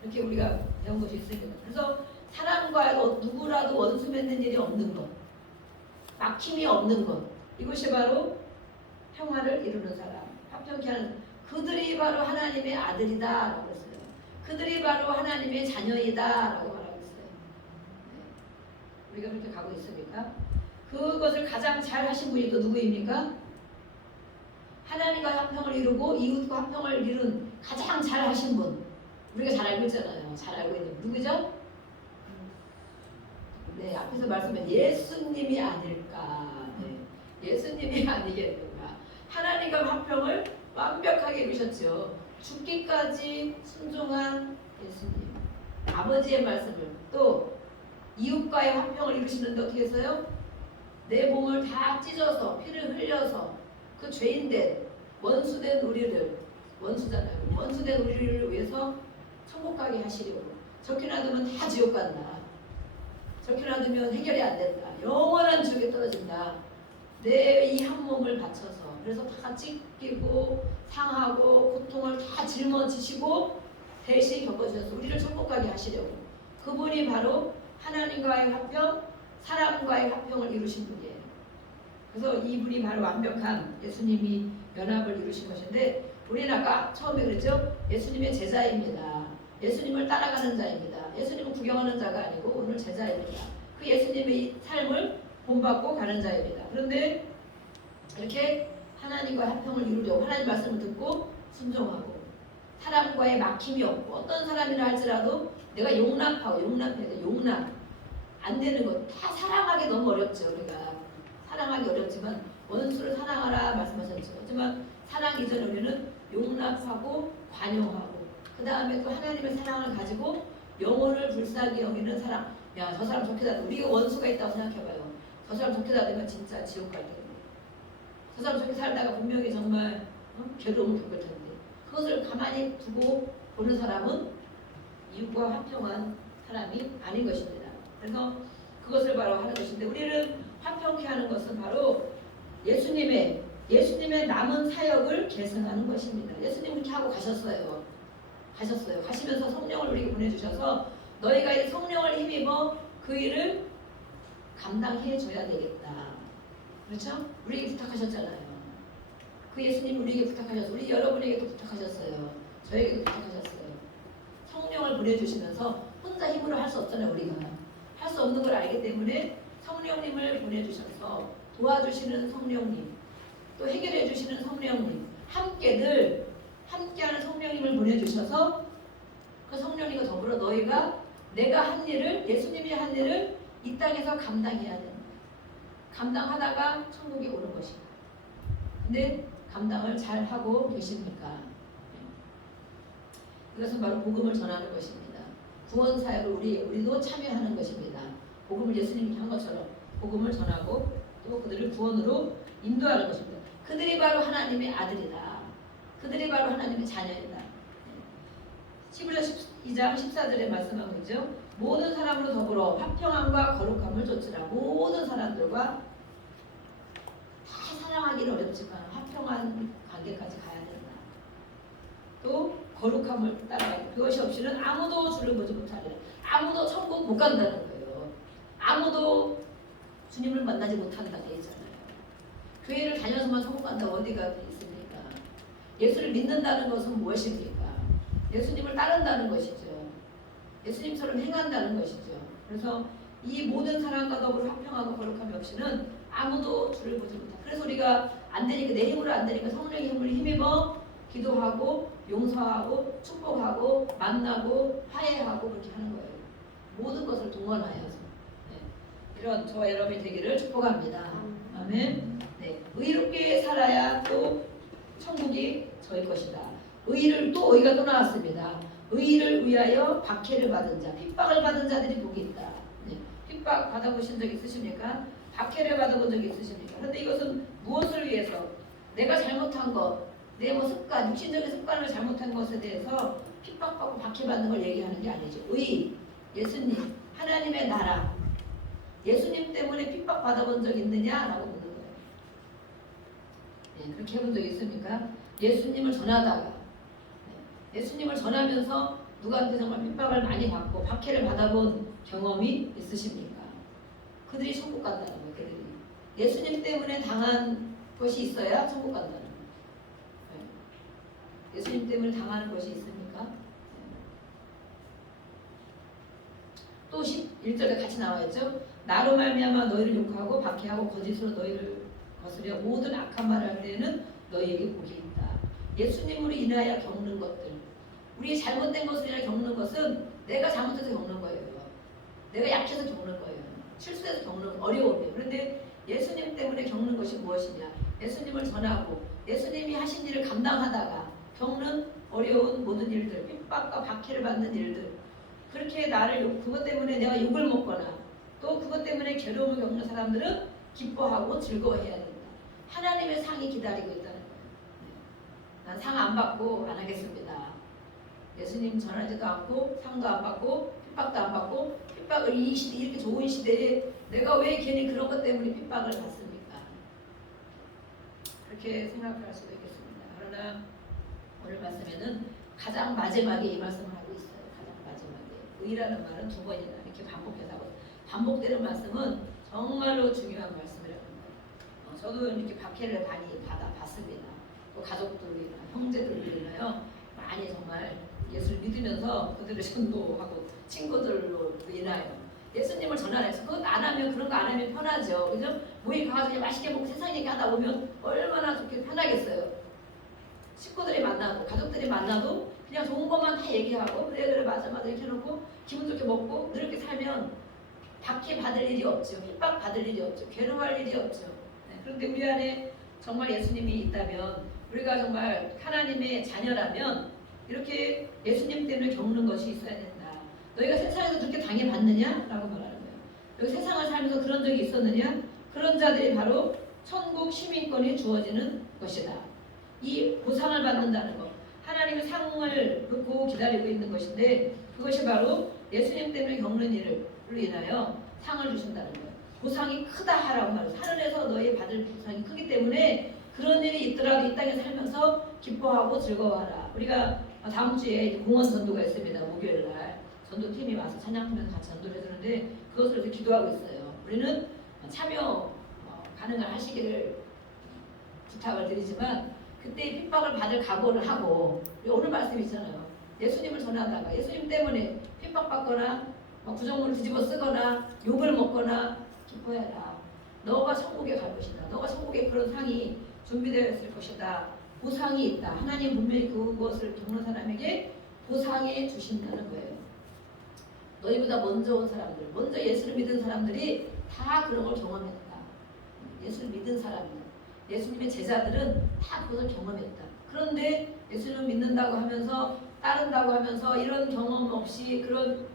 이렇게 우리가 배운 것이 있습니다. 그래서 사람과 누구라도 원수 맺는 일이 없는 것, 막힘이 없는 것, 이것이 바로 평화를 이루는 사람, 화평케 하는 그들이 바로 하나님의 아들이다라고 했어요. 그들이 바로 하나님의 자녀이다라고 말하고 있어요. 네. 우리가 그렇게 가고 있습니까? 그것을 가장 잘 하신 분이 또 누구입니까? 하나님과 화평을 이루고 이웃과 화평을 이룬 가장 잘 하신 분. 우리가 잘 알고 있잖아요. 잘 알고 있는 분. 누구죠? 네, 앞에서 말씀한 예수님이 아닐까. 네, 예수님이 아니겠는가. 하나님과 화평을 완벽하게 이루셨죠. 죽기까지 순종한 예수님. 아버지의 말씀을 또 이웃과의 화평을 이루시는데 어떻게 했어요? 내 몸을 다 찢어서 피를 흘려서 그 죄인된 원수된 우리를 원수잖아요. 원수된 우리를 위해서 천국 가게 하시려고. 저렇게 놔두면 다 지옥 간다. 저렇게 놔두면 해결이 안 된다. 영원한 지옥에 떨어진다. 내 이 한 몸을 바쳐서 그래서 다 찢기고 상하고 고통을 다 짊어지시고 대신 겪어주셔서 우리를 천국 가게 하시려고. 그분이 바로 하나님과의 화평, 사람과의 화평을 이루신 분이에요. 그래서 이분이 바로 완벽한 예수님이 연합을 이루신 것인데 우리는 아까 처음에 그랬죠? 예수님의 제자입니다. 예수님을 따라가는 자입니다. 예수님은 구경하는 자가 아니고 오늘 제자입니다. 그 예수님의 삶을 본받고 가는 자입니다. 그런데 이렇게 하나님과 화평을 이루려고 하나님 말씀을 듣고 순종하고 사람과의 막힘이 없고 어떤 사람이라 할지라도 내가 용납해야 돼. 용납 안 되는 것 다 사랑하기 너무 어렵죠. 우리가 사랑하기 어렵지만 원수를 사랑하라 말씀하셨죠. 하지만 사랑 이전 우리는 용납하고 관용하고 그 다음에 또 하나님의 사랑을 가지고 영혼을 불쌍히 여기는 사랑. 야, 저 사람 좋게 놔두면 우리가 원수가 있다고 생각해봐요. 저 사람 좋게 놔두면 진짜 지옥 갈 텐데. 저 사람 저렇게 살다가 분명히 정말 괴로움을 겪을 텐데 그것을 가만히 두고 보는 사람은 이웃과 화평한 사람이 아닌 것입니다. 그래서 그것을 바로 하는 것인데 우리를 화평케 하는 것은 바로 예수님의 남은 사역을 계승하는 것입니다. 예수님 그렇게 하고 가셨어요. 가시면서 성령을 우리에게 보내주셔서 너희가 이 성령을 힘입어 그 일을 감당해 줘야 되겠다. 그렇죠? 우리에게 부탁하셨잖아요. 그 예수님 우리에게 부탁하셨어요. 우리 여러분에게도 부탁하셨어요. 저에게도 부탁하셨어요. 성령을 보내주시면서 혼자 힘으로 할 수 없잖아요. 우리가 할 수 없는 걸 알기 때문에 성령님을 보내주셔서 도와주시는 성령님, 또 해결해 주시는 성령님, 함께하는 성령님을 보내주셔서 그 성령님과 더불어 너희가 내가 한 일을, 예수님이 한 일을 이 땅에서 감당해야 된다. 감당하다가 천국에 오는 것이다. 근데 감당을 잘 하고 계십니까? 이것은 바로 복음을 전하는 것입니다. 구원 사역을 우리도 참여하는 것입니다. 복음을 예수님이 한 것처럼 복음을 전하고 또 그들을 구원으로 인도하는 것입니다. 그들이 바로 하나님의 아들이다. 그들이 바로 하나님의 자녀이다. 11장 2장 14절에 말씀하고 있죠. 모든 사람으로 더불어 화평함과 거룩함을 좇으라. 모든 사람들과 다 사랑하기는 어렵지만 화평한 관계까지 가야 된다. 또 거룩함을 따라가고 그것이 없이는 아무도 주를 보지 못하리라. 아무도 천국 못 간다는 거예요. 아무도 주님을 만나지 못한다고 되어 있잖아요. 교회를 다녀서만 천국 간다고 어디가 있습니까? 예수를 믿는다는 것은 무엇입니까? 예수님을 따른다는 것이죠. 예수님처럼 행한다는 것이죠. 그래서 이 모든 사람과 더불어 화평하고 거룩함이 없이는 아무도 주를 보지 못한다. 그래서 우리가 안 되니까 내 힘으로 안 되니까 성령의 힘을 힘입어 기도하고 용서하고 축복하고 만나고 화해하고 그렇게 하는 거예요. 모든 것을 동원하여서 이런 저와 여러분이 되기를 축복합니다. 아멘. 네, 의롭게 살아야 또 천국이 저희 것이다. 의의가 또 나왔습니다. 의의를 위하여 박해를 받은 자, 핍박을 받은 자들이 복이 있다. 네, 핍박 받아보신 적 있으십니까? 박해를 받아본 적 있으십니까? 그런데 이것은 무엇을 위해서? 내가 잘못한 것, 내 습관, 육신적인 습관을 잘못한 것에 대해서 핍박받고 박해받는 걸 얘기하는 게 아니죠. 의의, 예수님, 하나님의 나라, 예수님 때문에 핍박받아본 적 있느냐라고 묻는 거예요. 네, 그렇게 해본 적 있습니까? 예수님을 전하다가 예수님을 전하면서 누구한테 정말 핍박을 많이 받고 박해를 받아본 경험이 있으십니까? 그들이 천국 간다는 거예요. 그들이 예수님 때문에 당한 것이 있어야 천국 간다는 거예요. 예수님 때문에 당하는 것이 있습니까? 또 11절에 같이 나와있죠. 나로 말미암아 너희를 욕하고 박해하고 거짓으로 너희를 거스려 모든 악한 말을 할 때에는 너희에게 복이 있다. 예수님으로 인하여 겪는 것들, 우리 잘못된 것을 인하여 겪는 것은 내가 잘못해서 겪는 거예요. 내가 약해서 겪는 거예요. 실수해서 겪는 어려움이에요. 그런데 예수님 때문에 겪는 것이 무엇이냐? 예수님을 전하고 예수님이 하신 일을 감당하다가 겪는 어려운 모든 일들, 핍박과 박해를 받는 일들, 그렇게 나를 그것 때문에 내가 욕을 먹거나 또 그것 때문에 괴로움을 겪는 사람들은 기뻐하고 즐거워해야 된다. 하나님의 상이 기다리고 있다는 거예요. 난 상 안 받고 안 하겠습니다. 예수님 전하지도 않고 상도 안 받고 핍박도 안 받고 핍박을 이 시대 이렇게 좋은 시대에 내가 왜 괜히 그런 것 때문에 핍박을 받습니까? 그렇게 생각할 수도 있겠습니다. 그러나 오늘 말씀에는 가장 마지막에 이 말씀을 하고 있어요. 가장 마지막에 의라는 말은 두 번이나 이렇게 반복해서 하고 반복되는 말씀은 정말로 중요한 말씀이라는 거예요. 저도 이렇게 박해를 많이 받아봤습니다. 또 가족들이나 형제들로 인하여 많이 정말 예수를 믿으면서 그들을 전도하고 친구들로 인하여 예수님을 전하면서 그것 안 하면 그런 거 안 하면 편하죠. 그죠? 모임 가서 그냥 맛있게 먹고 세상 얘기 하다 보면 얼마나 좋게 편하겠어요. 식구들이 만나도 가족들이 만나도 그냥 좋은 것만 다 얘기하고 그래 맞아 이렇게 해놓고 기분 좋게 먹고 이렇게 살면 박해 받을 일이 없죠. 핍박 받을 일이 없죠. 괴로워할 일이 없죠. 네, 그런데 우리 안에 정말 예수님이 있다면 우리가 정말 하나님의 자녀라면 이렇게 예수님 때문에 겪는 것이 있어야 된다. 너희가 세상에서 그렇게 당해봤느냐? 라고 말하는 거예요. 너희 세상을 살면서 그런 적이 있었느냐? 그런 자들이 바로 천국 시민권이 주어지는 것이다. 이 보상을 받는다는 것. 하나님의 상을 놓고 기다리고 있는 것인데 그것이 바로 예수님 때문에 겪는 일을 인하여 상을 주신다는 거예요. 보상이 크다 하라고 말해요. 하늘에서 너희 받을 보상이 크기 때문에 그런 일이 있더라도 이 땅에 살면서 기뻐하고 즐거워하라. 우리가 다음 주에 공원 전도가 있습니다. 목요일 날 전도팀이 와서 찬양하면서 같이 전도를 해주는데 그것을 이렇게 기도하고 있어요. 우리는 참여 가능을 하시기를 부탁을 드리지만 그때 핍박을 받을 각오를 하고 오늘 말씀 있잖아요. 예수님을 전하다가 예수님 때문에 핍박받거나 구정문을 뒤집어 쓰거나 욕을 먹거나 기뻐해라. 너가 천국에 갈 것이다. 너가 천국에 그런 상이 준비되어 있을 것이다. 보상이 있다. 하나님 분명히 그것을 겪는 사람에게 보상해 주신다는 거예요. 너희보다 먼저 온 사람들, 먼저 예수를 믿은 사람들이 다 그런 걸 경험했다. 예수를 믿은 사람들, 예수님의 제자들은 다 그것을 경험했다. 그런데 예수를 믿는다고 하면서 따른다고 하면서 이런 경험 없이 그런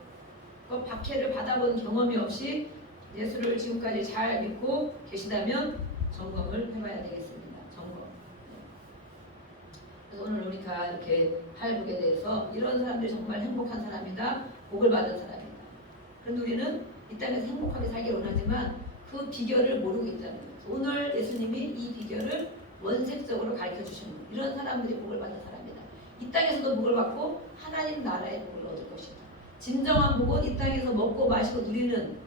박해를 받아본 경험이 없이 예수를 지금까지 잘 믿고 계시다면 점검을 해봐야 되겠습니다. 점검. 그래서 오늘 우리가 이렇게 할복에 대해서 이런 사람들이 정말 행복한 사람이다. 복을 받은 사람이다. 그런데 우리는 이 땅에서 행복하게 살기를 원하지만 그 비결을 모르고 있다는 거예요. 오늘 예수님이 이 비결을 원색적으로 가르쳐 주시는 거예요. 이런 사람들이 복을 받은 사람이다. 이 땅에서도 복을 받고 하나님 나라의 복을 얻을 것이다. 진정한 복은 이 땅에서 먹고 마시고 누리는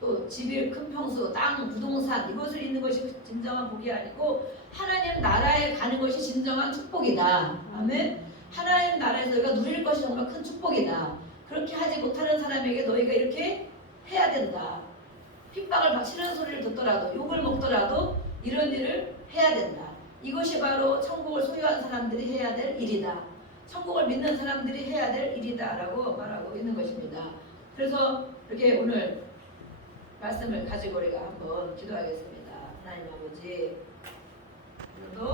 또 집일 큰 평수, 땅, 부동산 이것을 있는 것이 진정한 복이 아니고 하나님 나라에 가는 것이 진정한 축복이다. 아멘. 하나님 나라에서 너희가 누릴 것이 정말 큰 축복이다. 그렇게 하지 못하는 사람에게 너희가 이렇게 해야 된다. 핍박을 싫은 소리를 듣더라도 욕을 먹더라도 이런 일을 해야 된다. 이것이 바로 천국을 소유한 사람들이 해야 될 일이다. 천국을 믿는 사람들이 해야 될 일이다 라고 말하고 있는 것입니다. 그래서 이렇게 오늘 말씀을 가지고 우리가 한번 기도하겠습니다. 하나님 아버지